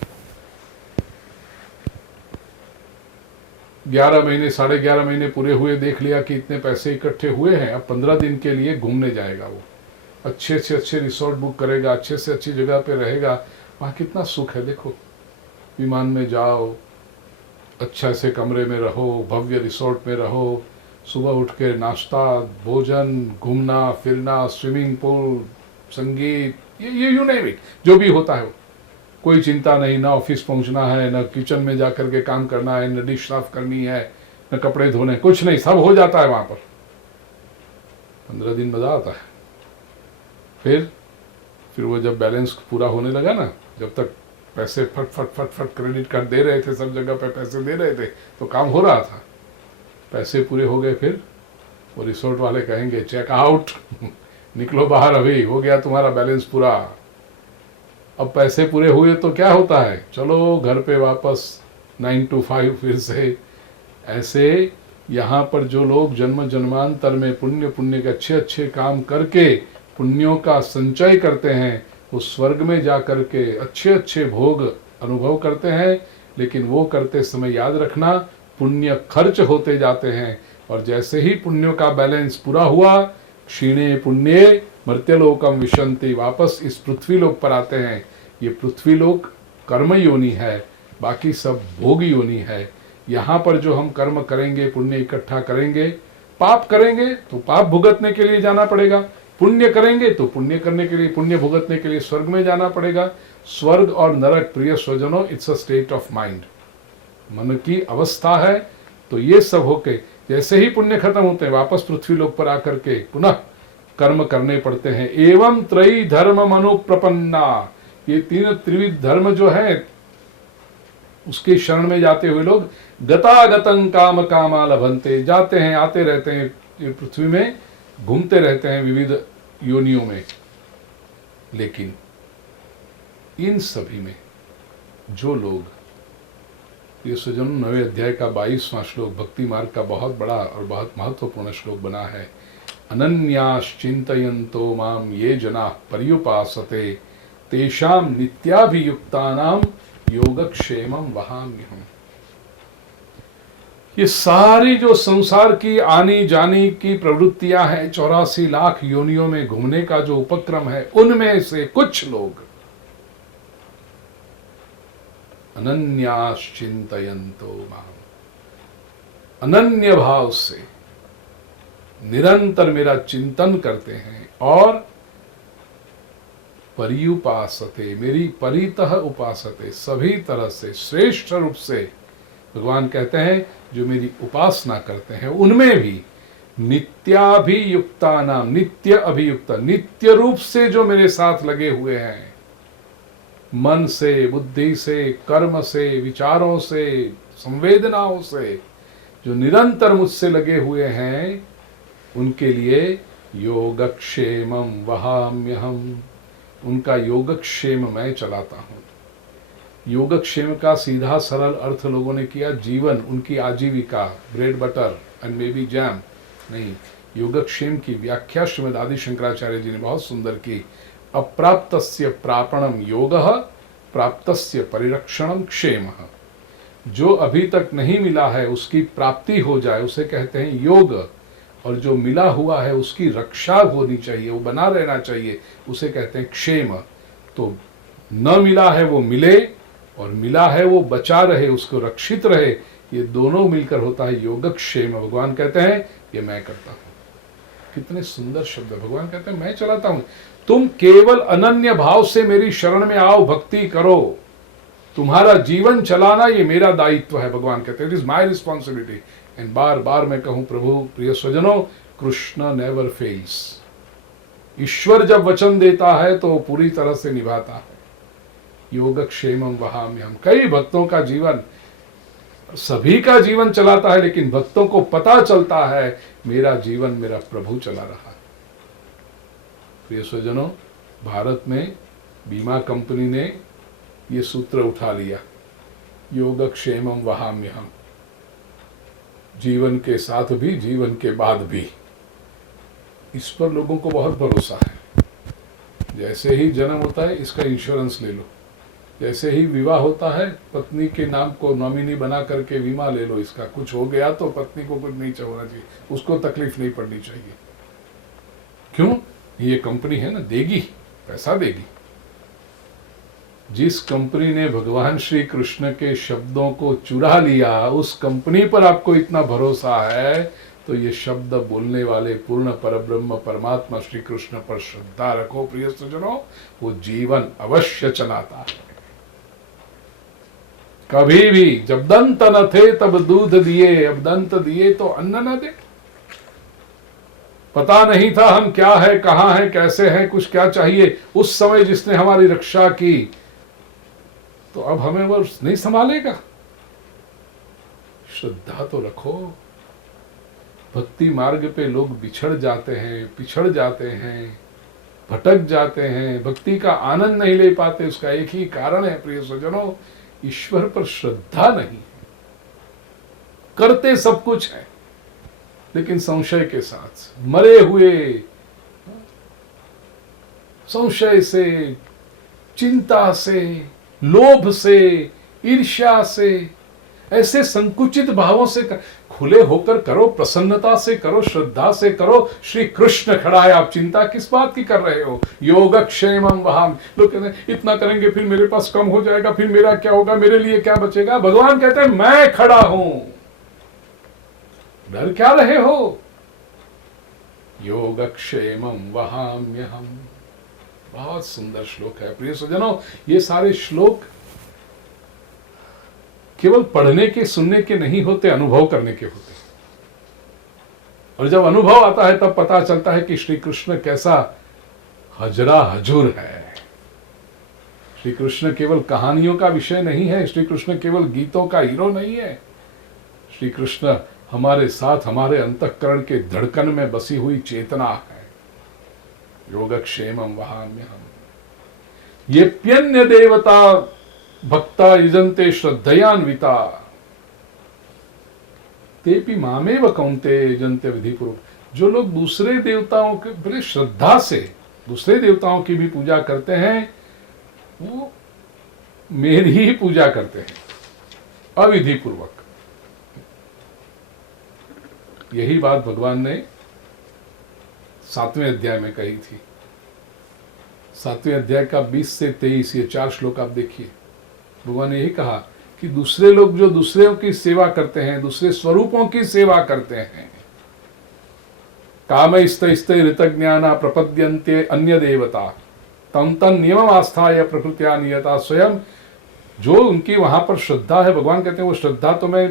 11 महीने 11.5 महीने पूरे हुए, देख लिया कि इतने पैसे इकट्ठे हुए हैं, अब 15 दिन के लिए घूमने जाएगा। वो अच्छे से अच्छे रिसोर्ट बुक करेगा, अच्छे से अच्छी जगह पे रहेगा। वहाँ कितना सुख है देखो। विमान में जाओ, अच्छा से कमरे में रहो, भव्य रिसोर्ट में रहो, सुबह उठ के नाश्ता, भोजन, घूमना फिरना, स्विमिंग पूल, संगीत, ये यू नेम इट, जो भी होता है। कोई चिंता नहीं, ना ऑफिस पहुंचना है, ना किचन में जाकर के काम करना है, न डिश साफ करनी है, न कपड़े धोने, कुछ नहीं, सब हो जाता है वहां पर। 15 दिन मजा आता है। फिर वो जब बैलेंस पूरा होने लगा ना, जब तक पैसे फट फट फट फट क्रेडिट कार्ड दे रहे थे, सब जगह पे पैसे दे रहे थे, तो काम हो रहा था। पैसे पूरे हो गए, फिर वो रिसोर्ट वाले कहेंगे चेक आउट, निकलो बाहर, अभी हो गया तुम्हारा बैलेंस पूरा। अब पैसे पूरे हुए तो क्या होता है, चलो घर पे वापस 9 to 5 फिर से। ऐसे यहाँ पर जो लोग जन्म जन्मांतर में पुण्य के अच्छे अच्छे काम करके पुण्यों का संचय करते हैं, वो स्वर्ग में जा कर के अच्छे अच्छे भोग अनुभव करते हैं। लेकिन वो करते समय याद रखना, पुण्य खर्च होते जाते हैं, और जैसे ही पुण्यों का बैलेंस पूरा हुआ, क्षीणे पुण्ये मर्त्यलोकम विशंति, वापस इस पृथ्वी लोक पर आते हैं। ये पृथ्वी लोक कर्म योनि है, बाकी सब भोग योनि है। यहाँ पर जो हम कर्म करेंगे, पुण्य इकट्ठा करेंगे, पाप करेंगे तो पाप भुगतने के लिए जाना पड़ेगा, पुण्य करेंगे तो पुण्य करने के लिए, पुण्य भुगतने के लिए स्वर्ग में जाना पड़ेगा। स्वर्ग और नरक प्रिय स्वजनों, it's a state of mind, मन की अवस्था है। तो ये सब होके जैसे ही पुण्य खत्म होते हैं, वापस पृथ्वी लोक पर आकर के पुनः कर्म करने पड़ते हैं। एवं त्रयी धर्म मनुप्रपन्ना, ये तीन त्रिविध धर्म जो है उसके शरण में जाते हुए लोग गतागतं काम कामा लभन्ते, जाते हैं आते रहते हैं, ये पृथ्वी में घूमते रहते हैं विविध योनियों में। लेकिन इन सभी में जो लोग, ये सज्जन 9वें अध्याय का 22वां श्लोक भक्ति मार्ग का बहुत बड़ा और बहुत महत्वपूर्ण श्लोक बना है। अनन्याश्चिन्तयन्तो माम ये जना पर्युपासते तेषाम नित्याभियुक्तानाम योगक्षेमं वहाम्यहम्। ये सारी जो संसार की आनी जानी की प्रवृत्तियां हैं, 84 लाख योनियों में घूमने का जो उपक्रम है, उनमें से कुछ लोग अनन्याश्चिन्तयन्तो माम, अनन्य भाव से निरंतर मेरा चिंतन करते हैं, और पर्युपासते, मेरी परितः उपासते, सभी तरह से श्रेष्ठ रूप से भगवान कहते हैं जो मेरी उपासना करते हैं, उनमें भी नित्याभियुक्ता नाम, नित्य अभियुक्त, नित्य रूप से जो मेरे साथ लगे हुए हैं, मन से, बुद्धि से, कर्म से, विचारों से, संवेदनाओं से जो निरंतर मुझसे लगे हुए हैं, उनके लिए योगक्षेमं वहाम्यहम्, उनका योगक्षेम मैं चलाता हूँ। योगक्षेम का सीधा सरल अर्थ लोगों ने किया जीवन, उनकी आजीविका, bread butter and may be jam, नहीं। योगक्षेम की व्याख्या श्रीमद आदि शंकराचार्य जी ने बहुत सुंदर की। अप्राप्तस्य प्रापणम योगः, प्राप्तस्य परिरक्षणम क्षेमः। जो अभी तक नहीं मिला है उसकी प्राप्ति हो जाए उसे कहते हैं योग, और जो मिला हुआ है उसकी रक्षा होनी चाहिए, वो बना रहना चाहिए, उसे कहते हैं क्षेम। तो न मिला है वो मिले, और मिला है वो बचा रहे, उसको रक्षित रहे, ये दोनों मिलकर होता है योगक्षेम। भगवान कहते हैं ये मैं करता हूं। कितने सुंदर शब्द। भगवान कहते हैं मैं चलाता हूं, तुम केवल अनन्य भाव से मेरी शरण में आओ, भक्ति करो, तुम्हारा जीवन चलाना ये मेरा दायित्व है। भगवान कहते हैं it is my responsibility. And बार बार मैं कहूं प्रभु प्रिय स्वजनों, कृष्ण नेवर फेल्स। ईश्वर जब वचन देता है तो पूरी तरह से निभाता है। योगक्षेमं वहाम्यहम्। कई भक्तों का जीवन, सभी का जीवन चलाता है, लेकिन भक्तों को पता चलता है मेरा जीवन मेरा प्रभु चला रहा है। प्रिय स्वजनों, भारत में बीमा कंपनी ने ये सूत्र उठा लिया, योगक्षेमं वहाम्यहम्। जीवन के साथ भी, जीवन के बाद भी, इस पर लोगों को बहुत भरोसा है। जैसे ही जन्म होता है इसका इंश्योरेंस ले लो, जैसे ही विवाह होता है पत्नी के नाम को नॉमिनी बना करके बीमा ले लो, इसका कुछ हो गया तो पत्नी को कुछ नहीं होना चाहिए, उसको तकलीफ नहीं पड़नी चाहिए। क्यों? ये कंपनी है ना, देगी, पैसा देगी। जिस कंपनी ने भगवान श्री कृष्ण के शब्दों को चुरा लिया, उस कंपनी पर आपको इतना भरोसा है, तो ये शब्द बोलने वाले पूर्ण परब्रह्म परमात्मा श्री कृष्ण पर श्रद्धा रखो प्रिय सज्जनों, वो जीवन अवश्य चलाता है। कभी भी जब दंत न थे तब दूध दिए, अब दंत दिए तो अन्न न दे। पता नहीं था हम क्या है, कहां है, कैसे हैं, कुछ क्या चाहिए, उस समय जिसने हमारी रक्षा की, तो अब हमें वो नहीं संभालेगा। श्रद्धा तो रखो। भक्ति मार्ग पे लोग बिछड़ जाते हैं, पिछड़ जाते हैं, भटक जाते हैं, भक्ति का आनंद नहीं ले पाते। उसका एक ही कारण है प्रिय सज्जनों, ईश्वर पर श्रद्धा नहीं। करते सब कुछ है, लेकिन संशय के साथ, मरे हुए संशय से, चिंता से, लोभ से, ईर्ष्या से, ऐसे संकुचित भावों से खुले होकर करो, प्रसन्नता से करो, श्रद्धा से करो। श्री कृष्ण खड़ा है, आप चिंता किस बात की कर रहे हो? योगक्षेमम वहां। लोग कहते हैं इतना करेंगे फिर मेरे पास कम हो जाएगा, फिर मेरा क्या होगा, मेरे लिए क्या बचेगा? भगवान कहते हैं मैं खड़ा हूं, डर क्या रहे हो? योगक्षेमम वहाम्यहम। बहुत सुंदर श्लोक है प्रिय सज्जनों। ये सारे श्लोक केवल पढ़ने के, सुनने के नहीं होते, अनुभव करने के होते। और जब अनुभव आता है तब पता चलता है कि श्री कृष्ण कैसा हजरा हजूर है। श्री कृष्ण केवल कहानियों का विषय नहीं है, श्री कृष्ण केवल गीतों का हीरो नहीं है। श्री कृष्ण हमारे साथ, हमारे अंतःकरण के धड़कन में बसी हुई चेतना है। योगक्षेमम वहाम्यहम। ये प्यन्य देवता भक्ता यजन्ते श्रद्धयान्विता तेपि मामेव कौन्ते यजन्ते विधिपूर्वक। जो लोग दूसरे देवताओं के बड़े श्रद्धा से दूसरे देवताओं की भी पूजा करते हैं, वो मेरी ही पूजा करते हैं अविधि पूर्वक। यही बात भगवान ने 7वें अध्याय में कही थी। 7वें अध्याय का 20 से 23 ये 4 श्लोक आप देखिए। भगवान ने यही कहा कि दूसरे लोग जो दूसरों की सेवा करते हैं, दूसरे स्वरूपों की सेवा करते हैं, काम स्तै ऋतज्ञाना प्रपद्यन्ते अन्य देवता तम तन नियम आस्थाय प्रकृत्या नियता। स्वयं जो उनकी वहां पर श्रद्धा है, भगवान कहते हैं वो श्रद्धा तो मैं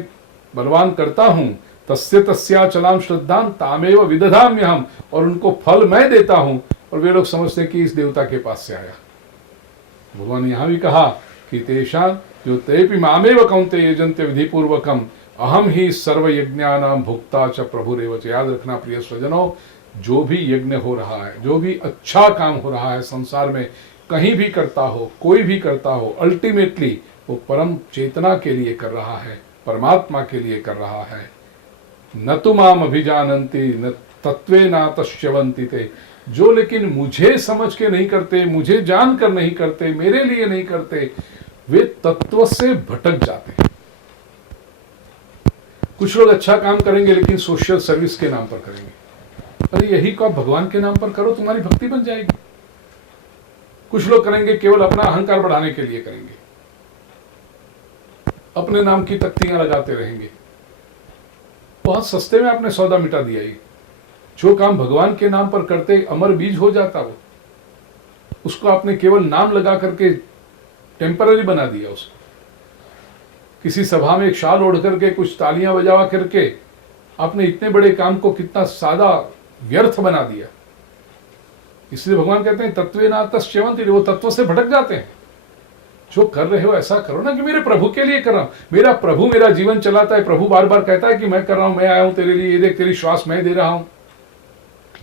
बलवान करता हूं, तस्य तस्या चलाम श्रद्धाम तामेव विदधाम्यहम, और उनको फल मैं देता हूं। और वे लोग समझते हैं कि इस देवता के पास से आया। भगवान ने यहां भी कहा कि तेषा जो तेपि मामेव कौन्ते यजन्ते विधिपूर्वकम अहम ही सर्व यज्ञानाम भुक्ता च प्रभुरेव च। याद रखना प्रिय स्वजनों, जो भी यज्ञ हो रहा है, जो भी अच्छा काम हो रहा है संसार में, कहीं भी करता हो, कोई भी करता हो, अल्टीमेटली वो परम चेतना के लिए कर रहा है, परमात्मा के लिए कर रहा है। न तो माम अभिजानन्ति न तत्वेना तस्यवन्ति ते। जो लेकिन मुझे समझ के नहीं करते, मुझे जानकर नहीं करते, मेरे लिए नहीं करते, वे तत्व से भटक जाते हैं। कुछ लोग अच्छा काम करेंगे लेकिन सोशल सर्विस के नाम पर करेंगे। अरे यही को आप भगवान के नाम पर करो, तुम्हारी भक्ति बन जाएगी। कुछ लोग करेंगे केवल अपना अहंकार बढ़ाने के लिए करेंगे, अपने नाम की तख्तियां लगाते रहेंगे। बहुत सस्ते में आपने सौदा मिटा दिया। ये जो काम भगवान के नाम पर करते अमर बीज हो जाता, वो उसको आपने केवल नाम लगा करके टेम्पररी बना दिया। उसको किसी सभा में एक शाल ओढ़ करके कुछ तालियां बजावा करके आपने इतने बड़े काम को कितना सादा व्यर्थ बना दिया। इसलिए भगवान कहते हैं तत्वेना तस्यवन्ति, वो तत्व से भटक जाते हैं। जो कर रहे हो ऐसा करो ना कि मेरे प्रभु के लिए कर रहा हूं, मेरा प्रभु मेरा जीवन चलाता है। प्रभु बार बार कहता है कि मैं कर रहा हूं, मैं आया हूं तेरे लिए, ये देख तेरी श्वास मैं दे रहा हूं।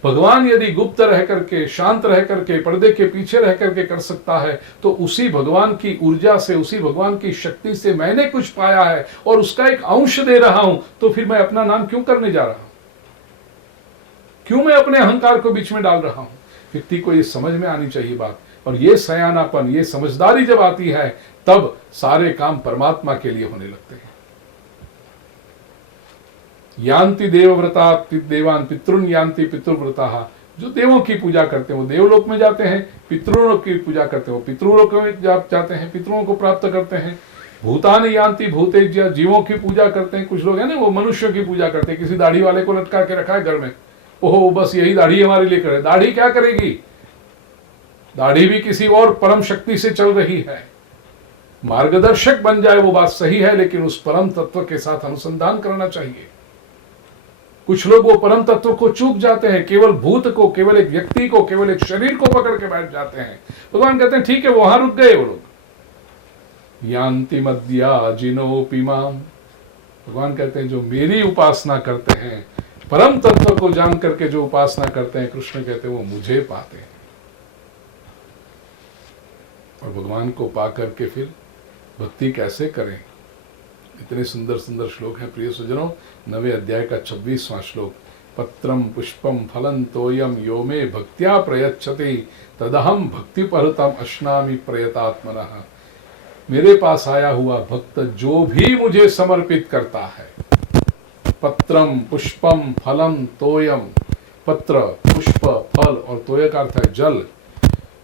भगवान यदि गुप्त रह करके, शांत रह करके, पर्दे के पीछे रह करके कर सकता है, तो उसी भगवान की ऊर्जा से, उसी भगवान की शक्ति से मैंने कुछ पाया है और उसका एक अंश दे रहा हूं, तो फिर मैं अपना नाम क्यों करने जा रहा हूं? क्यों मैं अपने अहंकार को बीच में डाल रहा हूं? व्यक्ति को ये समझ में आनी चाहिए बात। और ये सयानापन, ये समझदारी जब आती है, तब सारे काम परमात्मा के लिए होने लगते हैं। यान्ति देवव्रता देवान पितृन यान्ति पितृव्रता। जो देवों की पूजा करते हैं वो देवलोक में जाते हैं, पितरों की पूजा करते हैं वो पितृलोक में जाते हैं, पितरों को प्राप्त करते हैं। भूतान यान्ति भूतेज्य, जीवों की पूजा करते हैं। कुछ लोग हैं ना, वो मनुष्यों की पूजा करते हैं। किसी दाढ़ी वाले को लटका के रखा है घर में, ओहो बस यही दाढ़ी हमारे लिए करे। दाढ़ी क्या करेगी? दाढ़ी भी किसी और परम शक्ति से चल रही है। मार्गदर्शक बन जाए वो बात सही है, लेकिन उस परम तत्व के साथ अनुसंधान करना चाहिए। कुछ लोग वो परम तत्व को चूक जाते हैं, केवल भूत को, केवल एक व्यक्ति को, केवल एक शरीर को पकड़ के बैठ जाते हैं। भगवान कहते हैं ठीक है, वहां रुक गए वो लोग। यान्ति मद्या जिनोपि माम। भगवान कहते हैं जो मेरी उपासना करते हैं, परम तत्व को जान करके जो उपासना करते हैं, कृष्ण कहते हैं वो मुझे पाते हैं। और भगवान को पा करके फिर भक्ति कैसे करें? इतने सुंदर सुंदर श्लोक हैं प्रिय सज्जनों। 9वें अध्याय का 26वां श्लोक, पत्रम पुष्पम फलं तोयम यो मे भक्त्या प्रयच्छति तदहम भक्ति परतम अश्नामि प्रयतात्मनः। मेरे पास आया हुआ भक्त जो भी मुझे समर्पित करता है, पत्रम पुष्पम फलम तोयम, पत्र पुष्प फल और तोय का अर्थ है जल,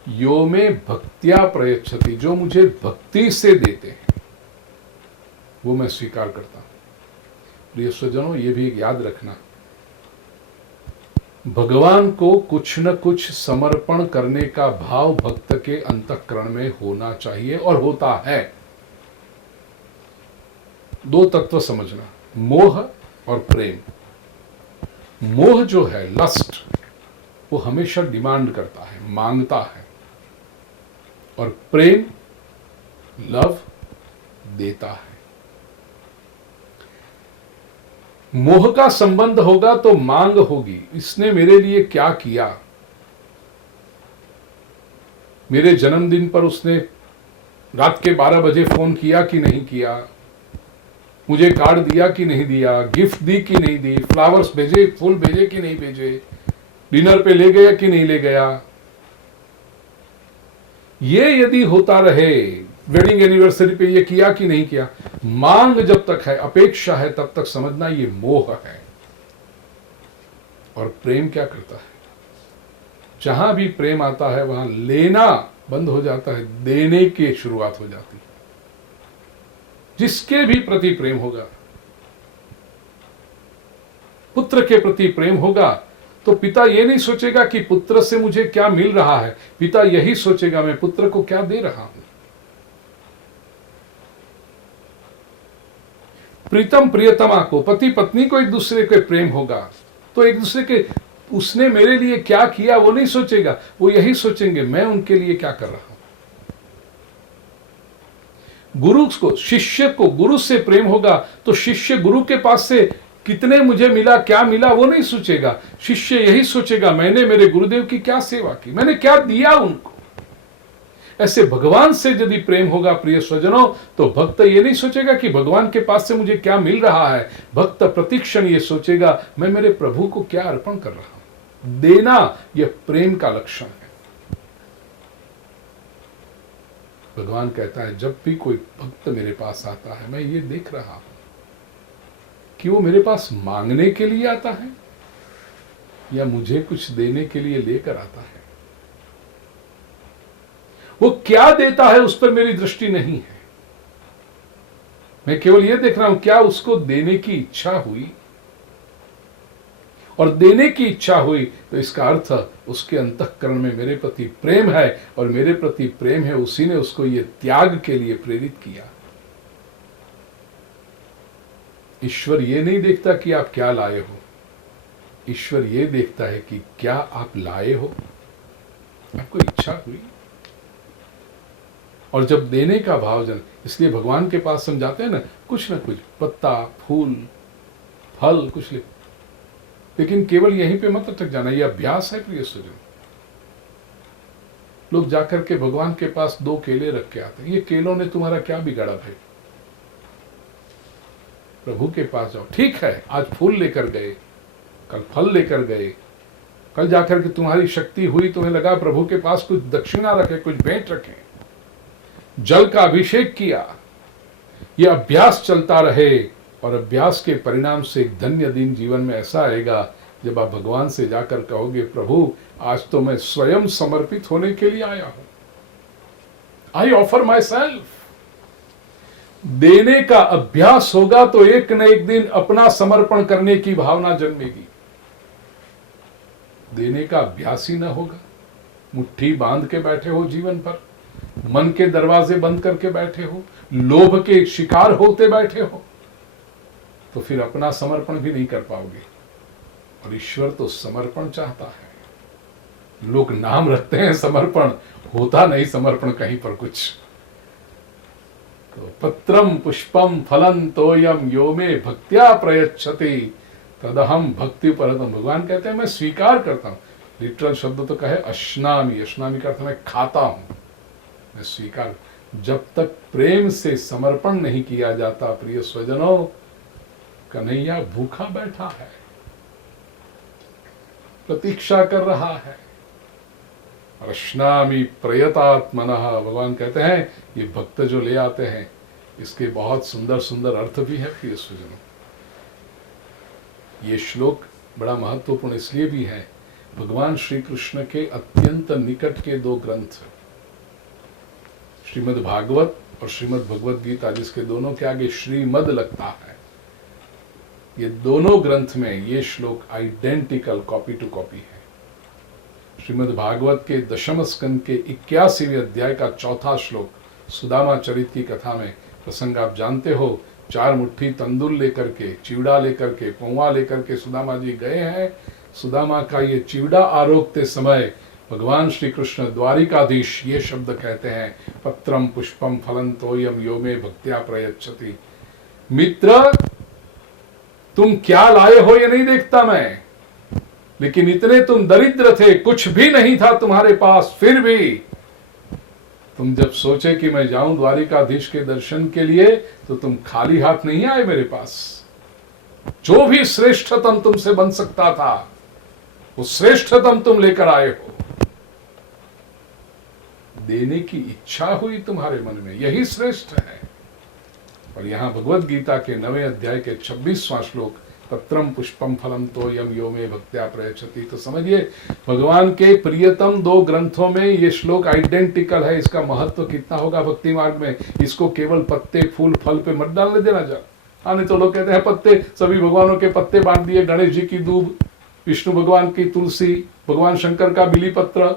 यो में भक्त्या प्रयच्छति, जो मुझे भक्ति से देते हैं वो मैं स्वीकार करता हूं। प्रिय स्वजनों, ये भी याद रखना, भगवान को कुछ न कुछ समर्पण करने का भाव भक्त के अंतःकरण में होना चाहिए और होता है। दो तत्व समझना, मोह और प्रेम। मोह जो है, लस्ट, वो हमेशा डिमांड करता है, मांगता है, और प्रेम, लव, देता है। मोह का संबंध होगा तो मांग होगी, इसने मेरे लिए क्या किया, मेरे जन्मदिन पर उसने रात के 12 बजे फोन किया कि नहीं किया, मुझे कार्ड दिया कि नहीं दिया, गिफ्ट दी कि नहीं दी, फ्लावर्स भेजे, फूल भेजे कि नहीं भेजे, डिनर पे ले गया कि नहीं ले गया। ये यदि होता रहे, वेडिंग एनिवर्सरी पे ये किया कि नहीं किया, मांग जब तक है, अपेक्षा है, तब तक समझना ये मोह है। और प्रेम क्या करता है, जहां भी प्रेम आता है वहां लेना बंद हो जाता है, देने की शुरुआत हो जाती है। जिसके भी प्रति प्रेम होगा, पुत्र के प्रति प्रेम होगा, तो पिता ये नहीं सोचेगा कि पुत्र से मुझे क्या मिल रहा है, पिता यही सोचेगा मैं पुत्र को क्या दे रहा हूं। प्रीतम प्रियतमा को, पति पत्नी को एक दूसरे के प्रेम होगा तो एक दूसरे के, उसने मेरे लिए क्या किया वो नहीं सोचेगा, वो यही सोचेंगे मैं उनके लिए क्या कर रहा हूं। गुरु को, शिष्य को गुरु से प्रेम होगा तो शिष्य गुरु के पास से कितने मुझे मिला, क्या मिला, वो नहीं सोचेगा। शिष्य यही सोचेगा मैंने मेरे गुरुदेव की क्या सेवा की, मैंने क्या दिया उनको। ऐसे भगवान से यदि प्रेम होगा प्रिय स्वजनों, तो भक्त ये नहीं सोचेगा कि भगवान के पास से मुझे क्या मिल रहा है, भक्त प्रतिक्षण ये सोचेगा मैं मेरे प्रभु को क्या अर्पण कर रहा हूं। देना यह प्रेम का लक्षण है। भगवान कहता है जब भी कोई भक्त मेरे पास आता है, मैं ये देख रहा हूं कि वो मेरे पास मांगने के लिए आता है या मुझे कुछ देने के लिए लेकर आता है। वो क्या देता है उस पर मेरी दृष्टि नहीं है, मैं केवल ये देख रहा हूं क्या उसको देने की इच्छा हुई, और देने की इच्छा हुई तो इसका अर्थ उसके अंतःकरण में मेरे प्रति प्रेम है, और मेरे प्रति प्रेम है उसी ने उसको ये त्याग के लिए प्रेरित किया। ईश्वर ये नहीं देखता कि आप क्या लाए हो, ईश्वर ये देखता है कि क्या आप लाए हो, आपको इच्छा हुई। और जब देने का भाव जन, इसलिए भगवान के पास हम जाते हैं ना, कुछ पत्ता, फूल, फल कुछ ले, लेकिन केवल यहीं पे मत अटक जाना, यह अभ्यास है प्रिय सुजन। लोग जाकर के भगवान के पास 2 केले रख के आते हैं, ये केलों ने तुम्हारा क्या बिगाड़ा भाई। प्रभु के पास जाओ, ठीक है आज फूल लेकर गए, कल फल लेकर गए, कल जाकर के तुम्हारी शक्ति हुई, तुम्हें लगा प्रभु के पास कुछ दक्षिणा रखे, कुछ भेंट रखें, जल का अभिषेक किया। यह अभ्यास चलता रहे, और अभ्यास के परिणाम से एक धन्य दिन जीवन में ऐसा आएगा जब आप भगवान से जाकर कहोगे प्रभु आज तो मैं स्वयं समर्पित होने के लिए आया हूं, आई ऑफर माई सेल्फ। देने का अभ्यास होगा तो एक न एक दिन अपना समर्पण करने की भावना जन्मेगी। देने का अभ्यास ही ना होगा, मुट्ठी बांध के बैठे हो जीवन भर, मन के दरवाजे बंद करके बैठे हो, लोभ के शिकार होते बैठे हो, तो फिर अपना समर्पण भी नहीं कर पाओगे। और ईश्वर तो समर्पण चाहता है। लोग नाम रखते हैं समर्पण, होता नहीं समर्पण कहीं पर कुछ। तो पत्रम पुष्पम फलं तोयम यो मे भक्त्या प्रयच्छति तदहम भक्ति परतम। भगवान कहते हैं मैं स्वीकार करता हूं। लिटरल शब्द तो कहे अश्नामी, अश्नामी का अर्थ मैं खाता हूं, मैं स्वीकार। जब तक प्रेम से समर्पण नहीं किया जाता, प्रिय स्वजनों, कन्हैया भूखा बैठा है, प्रतीक्षा कर रहा है। रश्नामि प्रयतात्मनः, भगवान कहते हैं ये भक्त जो ले आते हैं इसके बहुत सुंदर सुंदर अर्थ भी है प्रिय स्वजनों। ये श्लोक बड़ा महत्वपूर्ण इसलिए भी है, भगवान श्री कृष्ण के अत्यंत निकट के दो ग्रंथ, श्रीमद् भागवत और श्रीमद् भगवत गीता, जिसके दोनों के आगे श्रीमद् लगता है, ये दोनों ग्रंथ में ये श्लोक आइडेंटिकल कॉपी टू कॉपी है। श्रीमद् भागवत के दशम स्कंद के 81वें अध्याय का चौथा श्लोक, सुदामा चरित की कथा में प्रसंग आप जानते हो, 4 मुट्ठी तंदूर लेकर के, चिवड़ा लेकर के, पौवा लेकर के सुदामा जी गए हैं। सुदामा का ये चिवड़ा आरोगते समय भगवान श्री कृष्ण द्वारिकाधीश ये शब्द कहते हैं, पत्रम पुष्पम फलं तोयम यो मे भक्त्या प्रयच्छति। मित्र, तुम क्या लाए हो ये नहीं देखता मैं, लेकिन इतने तुम दरिद्र थे, कुछ भी नहीं था तुम्हारे पास, फिर भी तुम जब सोचे कि मैं जाऊं द्वारिकाधीश के दर्शन के लिए, तो तुम खाली हाथ नहीं आए मेरे पास। जो भी श्रेष्ठतम तुमसे बन सकता था वो श्रेष्ठतम तुम लेकर आए हो। देने की इच्छा हुई तुम्हारे मन में, यही श्रेष्ठ है। और यहां भगवत गीता के 9वें अध्याय के 26वां श्लोक, पत्रम पुष्पम फलम तोयम यो मे भक्त्या प्रयच्छति, तो समझिए भगवान के प्रियतम 2 ग्रंथों में ये श्लोक आइडेंटिकल है। इसका महत्व कितना होगा भक्ति मार्ग में। इसको केवल पत्ते फूल फल पे मत डालने देना जा। हाँ, नहीं तो लोग कहते हैं पत्ते, सभी भगवानों के पत्ते बांट दिए, गणेश जी की दूब, विष्णु भगवान की तुलसी, भगवान शंकर का बिली पत्र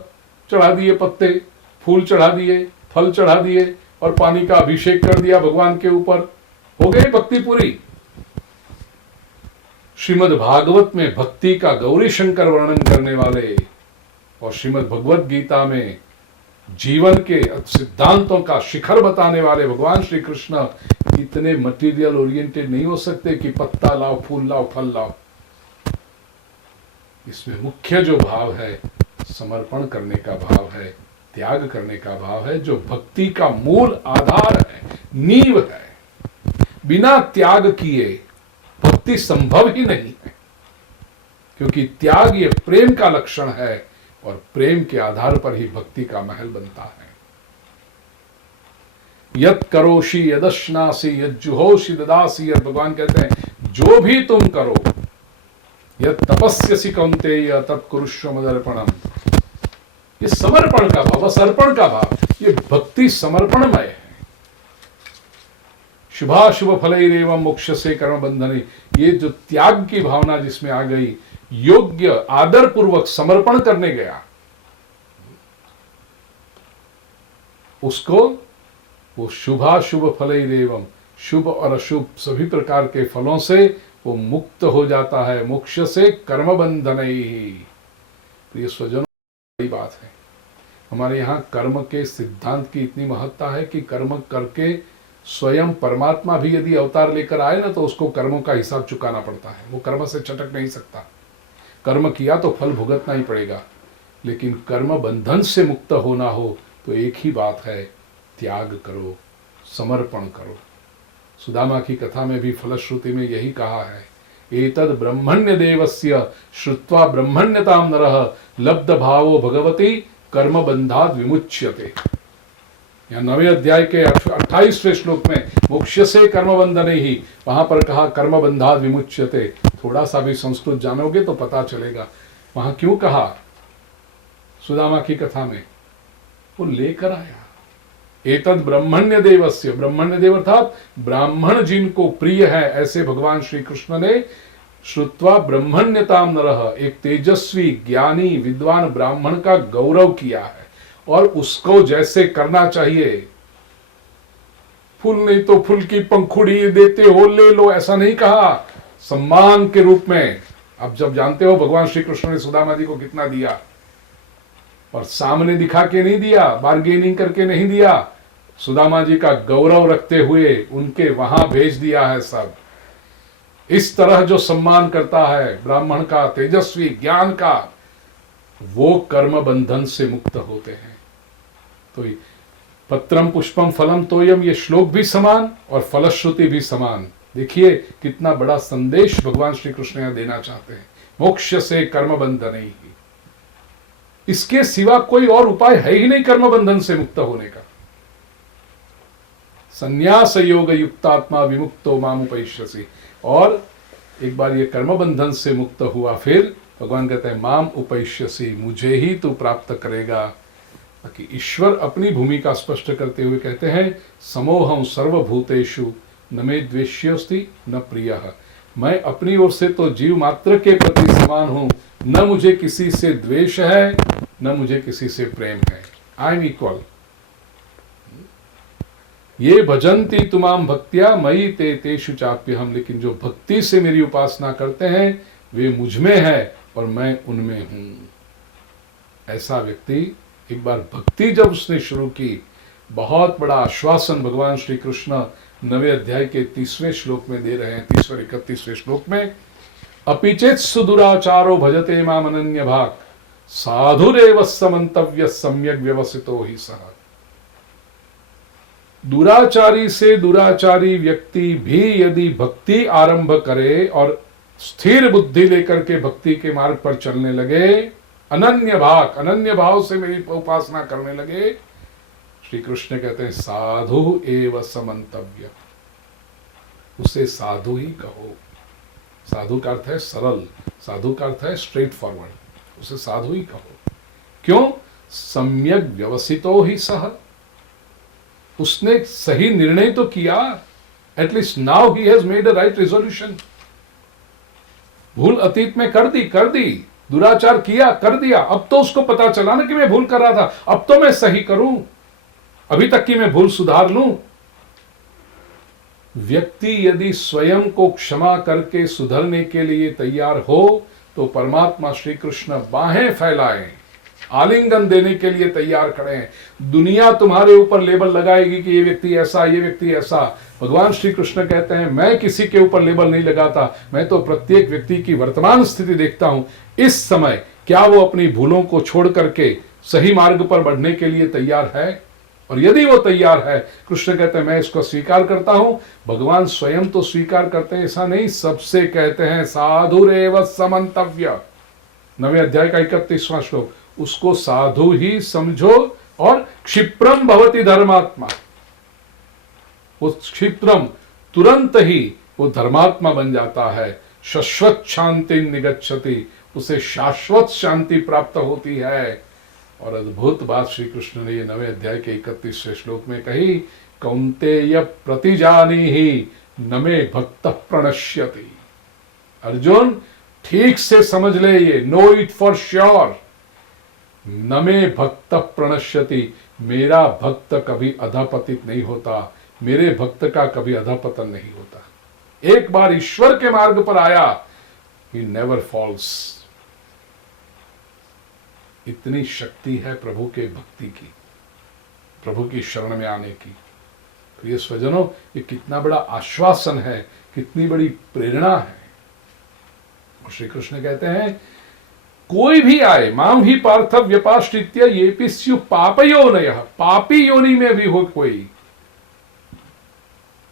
चढ़ा दिए, पत्ते फूल चढ़ा दिए, फल चढ़ा दिए और पानी का अभिषेक कर दिया भगवान के ऊपर, हो गई भक्ति पूरी। श्रीमद् भागवत में भक्ति का गौरी शंकर वर्णन करने वाले और श्रीमद् भगवत गीता में जीवन के सिद्धांतों का शिखर बताने वाले भगवान श्री कृष्ण इतने मटेरियल ओरिएंटेड नहीं हो सकते कि पत्ता लाओ, फूल लाओ, फल लाओ। इसमें मुख्य जो भाव है, समर्पण करने का भाव है, त्याग करने का भाव है, जो भक्ति का मूल आधार है, नींव है। बिना त्याग किए भक्ति संभव ही नहीं है, क्योंकि त्याग ये प्रेम का लक्षण है और प्रेम के आधार पर ही भक्ति का महल बनता है। यत् करोषि यदश्नासि यज्जुहोषि ददासि, भगवान कहते हैं जो भी तुम करो, यत् तपस्यसि कौन्तेय तत्कुरुष्व मदर्पणम, ये समर्पण का भाव, समर्पण का भाव, ये भक्ति समर्पणमय है। शुभाशुभ फलैरेवं मोक्षसे कर्म बंधने, ये जो त्याग की भावना जिसमें आ गई, योग्य आदर पूर्वक समर्पण करने गया, उसको वो शुभाशुभ फलैरेवं, शुभ और अशुभ सभी प्रकार के फलों से वो मुक्त हो जाता है। मोक्ष से कर्म बंधन ही। प्रिय स्वजनों, बड़ी बात है, हमारे यहाँ कर्म के सिद्धांत की इतनी महत्ता है कि कर्म करके स्वयं परमात्मा भी यदि अवतार लेकर आए ना, तो उसको कर्मों का हिसाब चुकाना पड़ता है। वो कर्म से छटक नहीं सकता। कर्म किया तो फल भुगतना ही पड़ेगा, लेकिन कर्म बंधन से मुक्त होना हो तो एक ही बात है, त्याग करो, समर्पण करो। सुदामा की कथा में भी फलश्रुति में यही कहा है, एतद् ब्रह्मण्य देवस्य श्रुत्वा ब्रह्मण्यतां नरः लब्ध भावो भगवती कर्म बंधाद विमुच्यते। यहाँ 9वें अध्याय के 28वें श्लोक में मोक्ष से कर्म बंधन ही, वहां पर कहा कर्म बंधाद विमुच्यते। थोड़ा सा भी संस्कृत जानोगे तो पता चलेगा वहां क्यों कहा। सुदामा की कथा में वो लेकर आया, एतद् ब्रह्मण्य देवस्य, ब्रह्मण्य देव अर्थात ब्राह्मण जिनको प्रिय है, ऐसे भगवान श्री कृष्ण ने श्रुत्वा ब्रह्मण्यताम नरः, एक तेजस्वी ज्ञानी विद्वान ब्राह्मण का गौरव किया है और उसको जैसे करना चाहिए। फूल नहीं तो फूल की पंखुड़ी देते हो, ले लो, ऐसा नहीं कहा, सम्मान के रूप में। अब जब जानते हो भगवान श्री कृष्ण ने सुदामा जी को कितना दिया, और सामने दिखा के नहीं दिया, बार्गेनिंग करके नहीं दिया, सुदामा जी का गौरव रखते हुए उनके वहां भेज दिया है सब। इस तरह जो सम्मान करता है ब्राह्मण का, तेजस्वी ज्ञान का, वो कर्म बंधन से मुक्त होते हैं। तो पत्रम पुष्पम फलम तोयम, ये श्लोक भी समान और फलश्रुति भी समान। देखिए कितना बड़ा संदेश भगवान श्री कृष्ण यहां देना चाहते हैं। मोक्ष से कर्म बंधन ही, इसके सिवा कोई और उपाय है ही नहीं कर्म बंधन से मुक्त होने का। संन्यास योग युक्तात्मा विमुक्तो माम उपैष्यसि, और एक बार ये कर्म बंधन से मुक्त हुआ, फिर भगवान कहते हैं माम उपैष्यसि, मुझे ही तू प्राप्त करेगा। कि ईश्वर अपनी भूमिका स्पष्ट करते हुए कहते हैं समोहम सर्वभूतेषु न मे द्वेष्योस्ति न प्रियः, मैं अपनी ओर से तो जीव मात्र के प्रति समान हूं, न मुझे किसी से द्वेष है न मुझे किसी से प्रेम है। I am equal. ये भजन्ति तुमाम भक्त्या मयि ते तेषु चाप्यहम, लेकिन जो भक्ति से मेरी उपासना करते हैं वे मुझ में है और मैं उनमें हूं। ऐसा व्यक्ति, एक बार भक्ति जब उसने शुरू की, बहुत बड़ा आश्वासन भगवान श्री कृष्ण 9वें अध्याय के 30वें श्लोक में दे रहे हैं, 30 और 31वें श्लोक में। अपिचेत सुदुराचारो भजते माम अनन्य भाग साधुरेव समन्तव्य सम्यक व्यवसितो ही सह। दुराचारी से दुराचारी व्यक्ति भी यदि भक्ति आरंभ करे और स्थिर बुद्धि लेकर के भक्ति के मार्ग पर चलने लगे, अनन्य भाव से मेरी उपासना करने लगे, श्री कृष्ण कहते हैं साधु एव समन्तव्य, उसे साधु ही कहो। साधु का अर्थ है सरल, साधु का अर्थ है स्ट्रेट फॉरवर्ड, उसे साधु ही कहो। क्यों? सम्यक व्यवसितो ही सह, उसने सही निर्णय तो किया, at least now he has made a right resolution. भूल अतीत में कर दी, दुराचार किया, कर दिया, अब तो उसको पता चला ना कि मैं भूल कर रहा था, अब तो मैं सही करूं, अभी तक की मैं भूल सुधार लूं। व्यक्ति यदि स्वयं को क्षमा करके सुधरने के लिए तैयार हो तो परमात्मा श्री कृष्ण बाहें फैलाएं, आलिंगन देने के लिए तैयार खड़े हैं। दुनिया तुम्हारे ऊपर लेबल लगाएगी कि ये व्यक्ति ऐसा, ये व्यक्ति ऐसा। भगवान श्री कृष्ण कहते हैं मैं किसी के ऊपर लेबल नहीं लगाता, मैं तो प्रत्येक व्यक्ति की वर्तमान स्थिति देखता हूं, इस समय क्या वो अपनी भूलों को छोड़ करके सही मार्ग पर बढ़ने के लिए तैयार है। और यदि वो तैयार है, कृष्ण कहते हैं मैं इसको स्वीकार करता हूं। भगवान स्वयं तो स्वीकार करते हैं, ऐसा नहीं, सबसे कहते हैं साधुरेव समन्तव्य, 9वें अध्याय का 31वां श्लोक, उसको साधु ही समझो। और क्षिप्रम भवति धर्मात्मा, वो क्षिप्रम तुरंत ही वो धर्मात्मा बन जाता है। शाश्वत शांति निगच्छति, उसे शाश्वत शांति प्राप्त होती है। और अद्भुत बात श्री कृष्ण ने ये 9वें अध्याय के 31वें श्लोक में कही, कौन्तेय प्रतिजानीहि न मे भक्त प्रणश्यति। अर्जुन ठीक से समझ ले, ये नो इट फॉर श्योर, न मे भक्त प्रणश्यति, मेरा भक्त कभी अधपतित नहीं होता, मेरे भक्त का कभी अधपतन नहीं होता। एक बार ईश्वर के मार्ग पर आया, ही नेवर फॉल्स। इतनी शक्ति है प्रभु के भक्ति की, प्रभु की शरण में आने की। प्रिय स्वजनों, ये कितना बड़ा आश्वासन है, कितनी बड़ी प्रेरणा है। और श्री कृष्ण कहते हैं कोई भी आए, माम ही पार्थ व्यपाश्रित्य ये स्यु पापयोनयः, पापी योनि में भी हो कोई,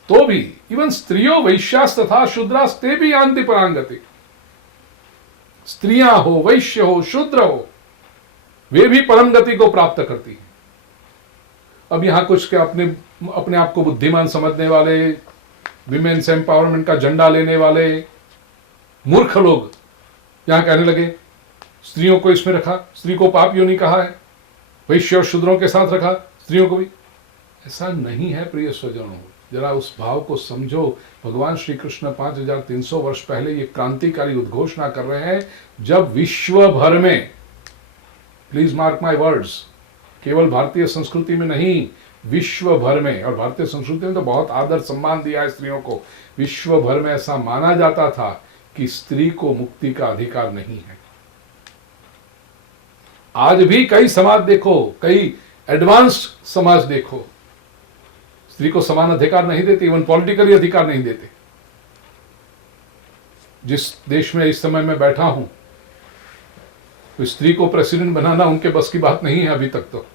तो भी इवन स्त्रियों वैश्यास तथा शूद्रास ते भी यान्ति परांगति। स्त्रियां हो, वैश्य हो, शूद्र हो, वे भी परम गति को प्राप्त करती हैं। अब यहां कुछ के अपने आप को बुद्धिमान समझने वाले, विमेन्स एम्पावरमेंट का झंडा लेने वाले मूर्ख लोग यहां कहने लगे स्त्रियों को इसमें रखा, स्त्री को पाप योनि कहा है, वैश्य और शूद्रों के साथ रखा स्त्रियों को भी। ऐसा नहीं है प्रिय स्वजनों, जरा उस भाव को समझो। भगवान श्री कृष्ण 5300 वर्ष पहले ये क्रांतिकारी उद्घोषणा कर रहे हैं, जब विश्व भर में, प्लीज मार्क माय वर्ड्स, केवल भारतीय संस्कृति में नहीं, विश्व भर में, और भारतीय संस्कृति में तो बहुत आदर सम्मान दिया है स्त्रियों को, विश्व भर में ऐसा माना जाता था कि स्त्री को मुक्ति का अधिकार नहीं है। आज भी कई समाज देखो, कई एडवांस्ड समाज देखो, स्त्री को समान अधिकार नहीं देते, इवन पॉलिटिकली अधिकार नहीं देते। जिस देश में इस समय मैं बैठा हूं, तो स्त्री को प्रेसिडेंट बनाना उनके बस की बात नहीं है अभी तक। तो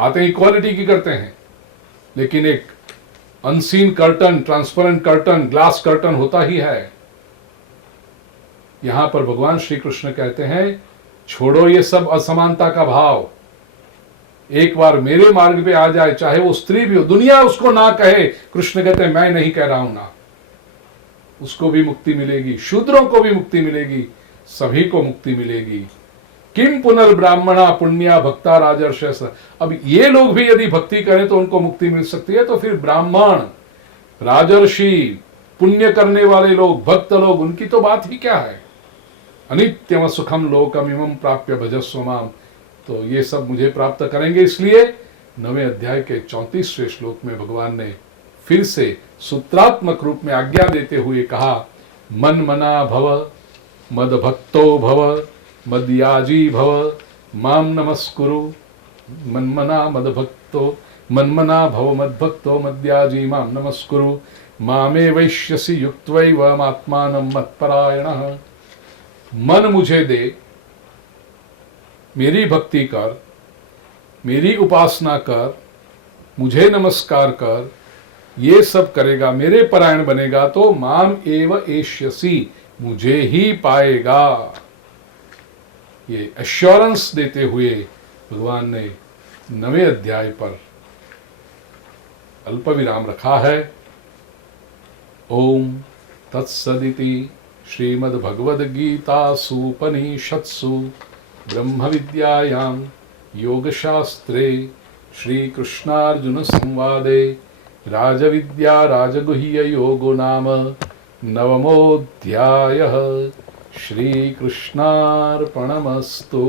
बातें इक्वालिटी की करते हैं, लेकिन एक unseen curtain, transparent curtain, glass curtain होता ही है। यहां पर भगवान श्री कृष्ण कहते हैं छोड़ो ये सब असमानता का भाव, एक बार मेरे मार्ग पे आ जाए, चाहे वो स्त्री भी हो, दुनिया उसको ना कहे, कृष्ण कहते हैं मैं नहीं कह रहा हूं ना, उसको भी मुक्ति मिलेगी, शूद्रों को भी मुक्ति मिलेगी, सभी को मुक्ति मिलेगी। किम पुनर्ब्राह्मणा पुण्या भक्ता राजर्षय। अब ये लोग भी यदि भक्ति करें तो उनको मुक्ति मिल सकती है, तो फिर ब्राह्मण, राजर्षि, पुण्य करने वाले लोग, भक्त लोग, उनकी तो बात ही क्या है। अनित्यम सुखम लोकम इमं प्राप्य भजस्व माम। तो ये सब मुझे प्राप्त करेंगे, इसलिए 9वें अध्याय के 34वें श्लोक में भगवान ने फिर से सूत्रात्मक रूप में आज्ञा देते हुए कहा, मन मना भव मद भक्तो भव मदयाजी भव माम नमस्कुरु। मनमना मनमना भव मद्भक्तो मद्याजी माम नमस्कुरु मामे वैश्यसि युक्त्वैव आत्मानं मत्परायणः। मन मुझे दे, मेरी भक्ति कर, मेरी उपासना कर, मुझे नमस्कार कर, ये सब करेगा, मेरे परायण बनेगा तो माम एव एष्यसि, मुझे ही पाएगा। ये एश्योरेंस देते हुए भगवान ने 9वें अध्याय पर अल्प विराम रखा है। ओम तत्सदिति श्रीमद्भगवद्गीतासूपनिषत्सु ब्रह्म विद्यायां योगशास्त्रे श्रीकृष्णार्जुन संवादे राजविद्या राजगुह्य योगो नाम 9मोऽध्यायः। श्रीकृष्णार्पणमस्तु।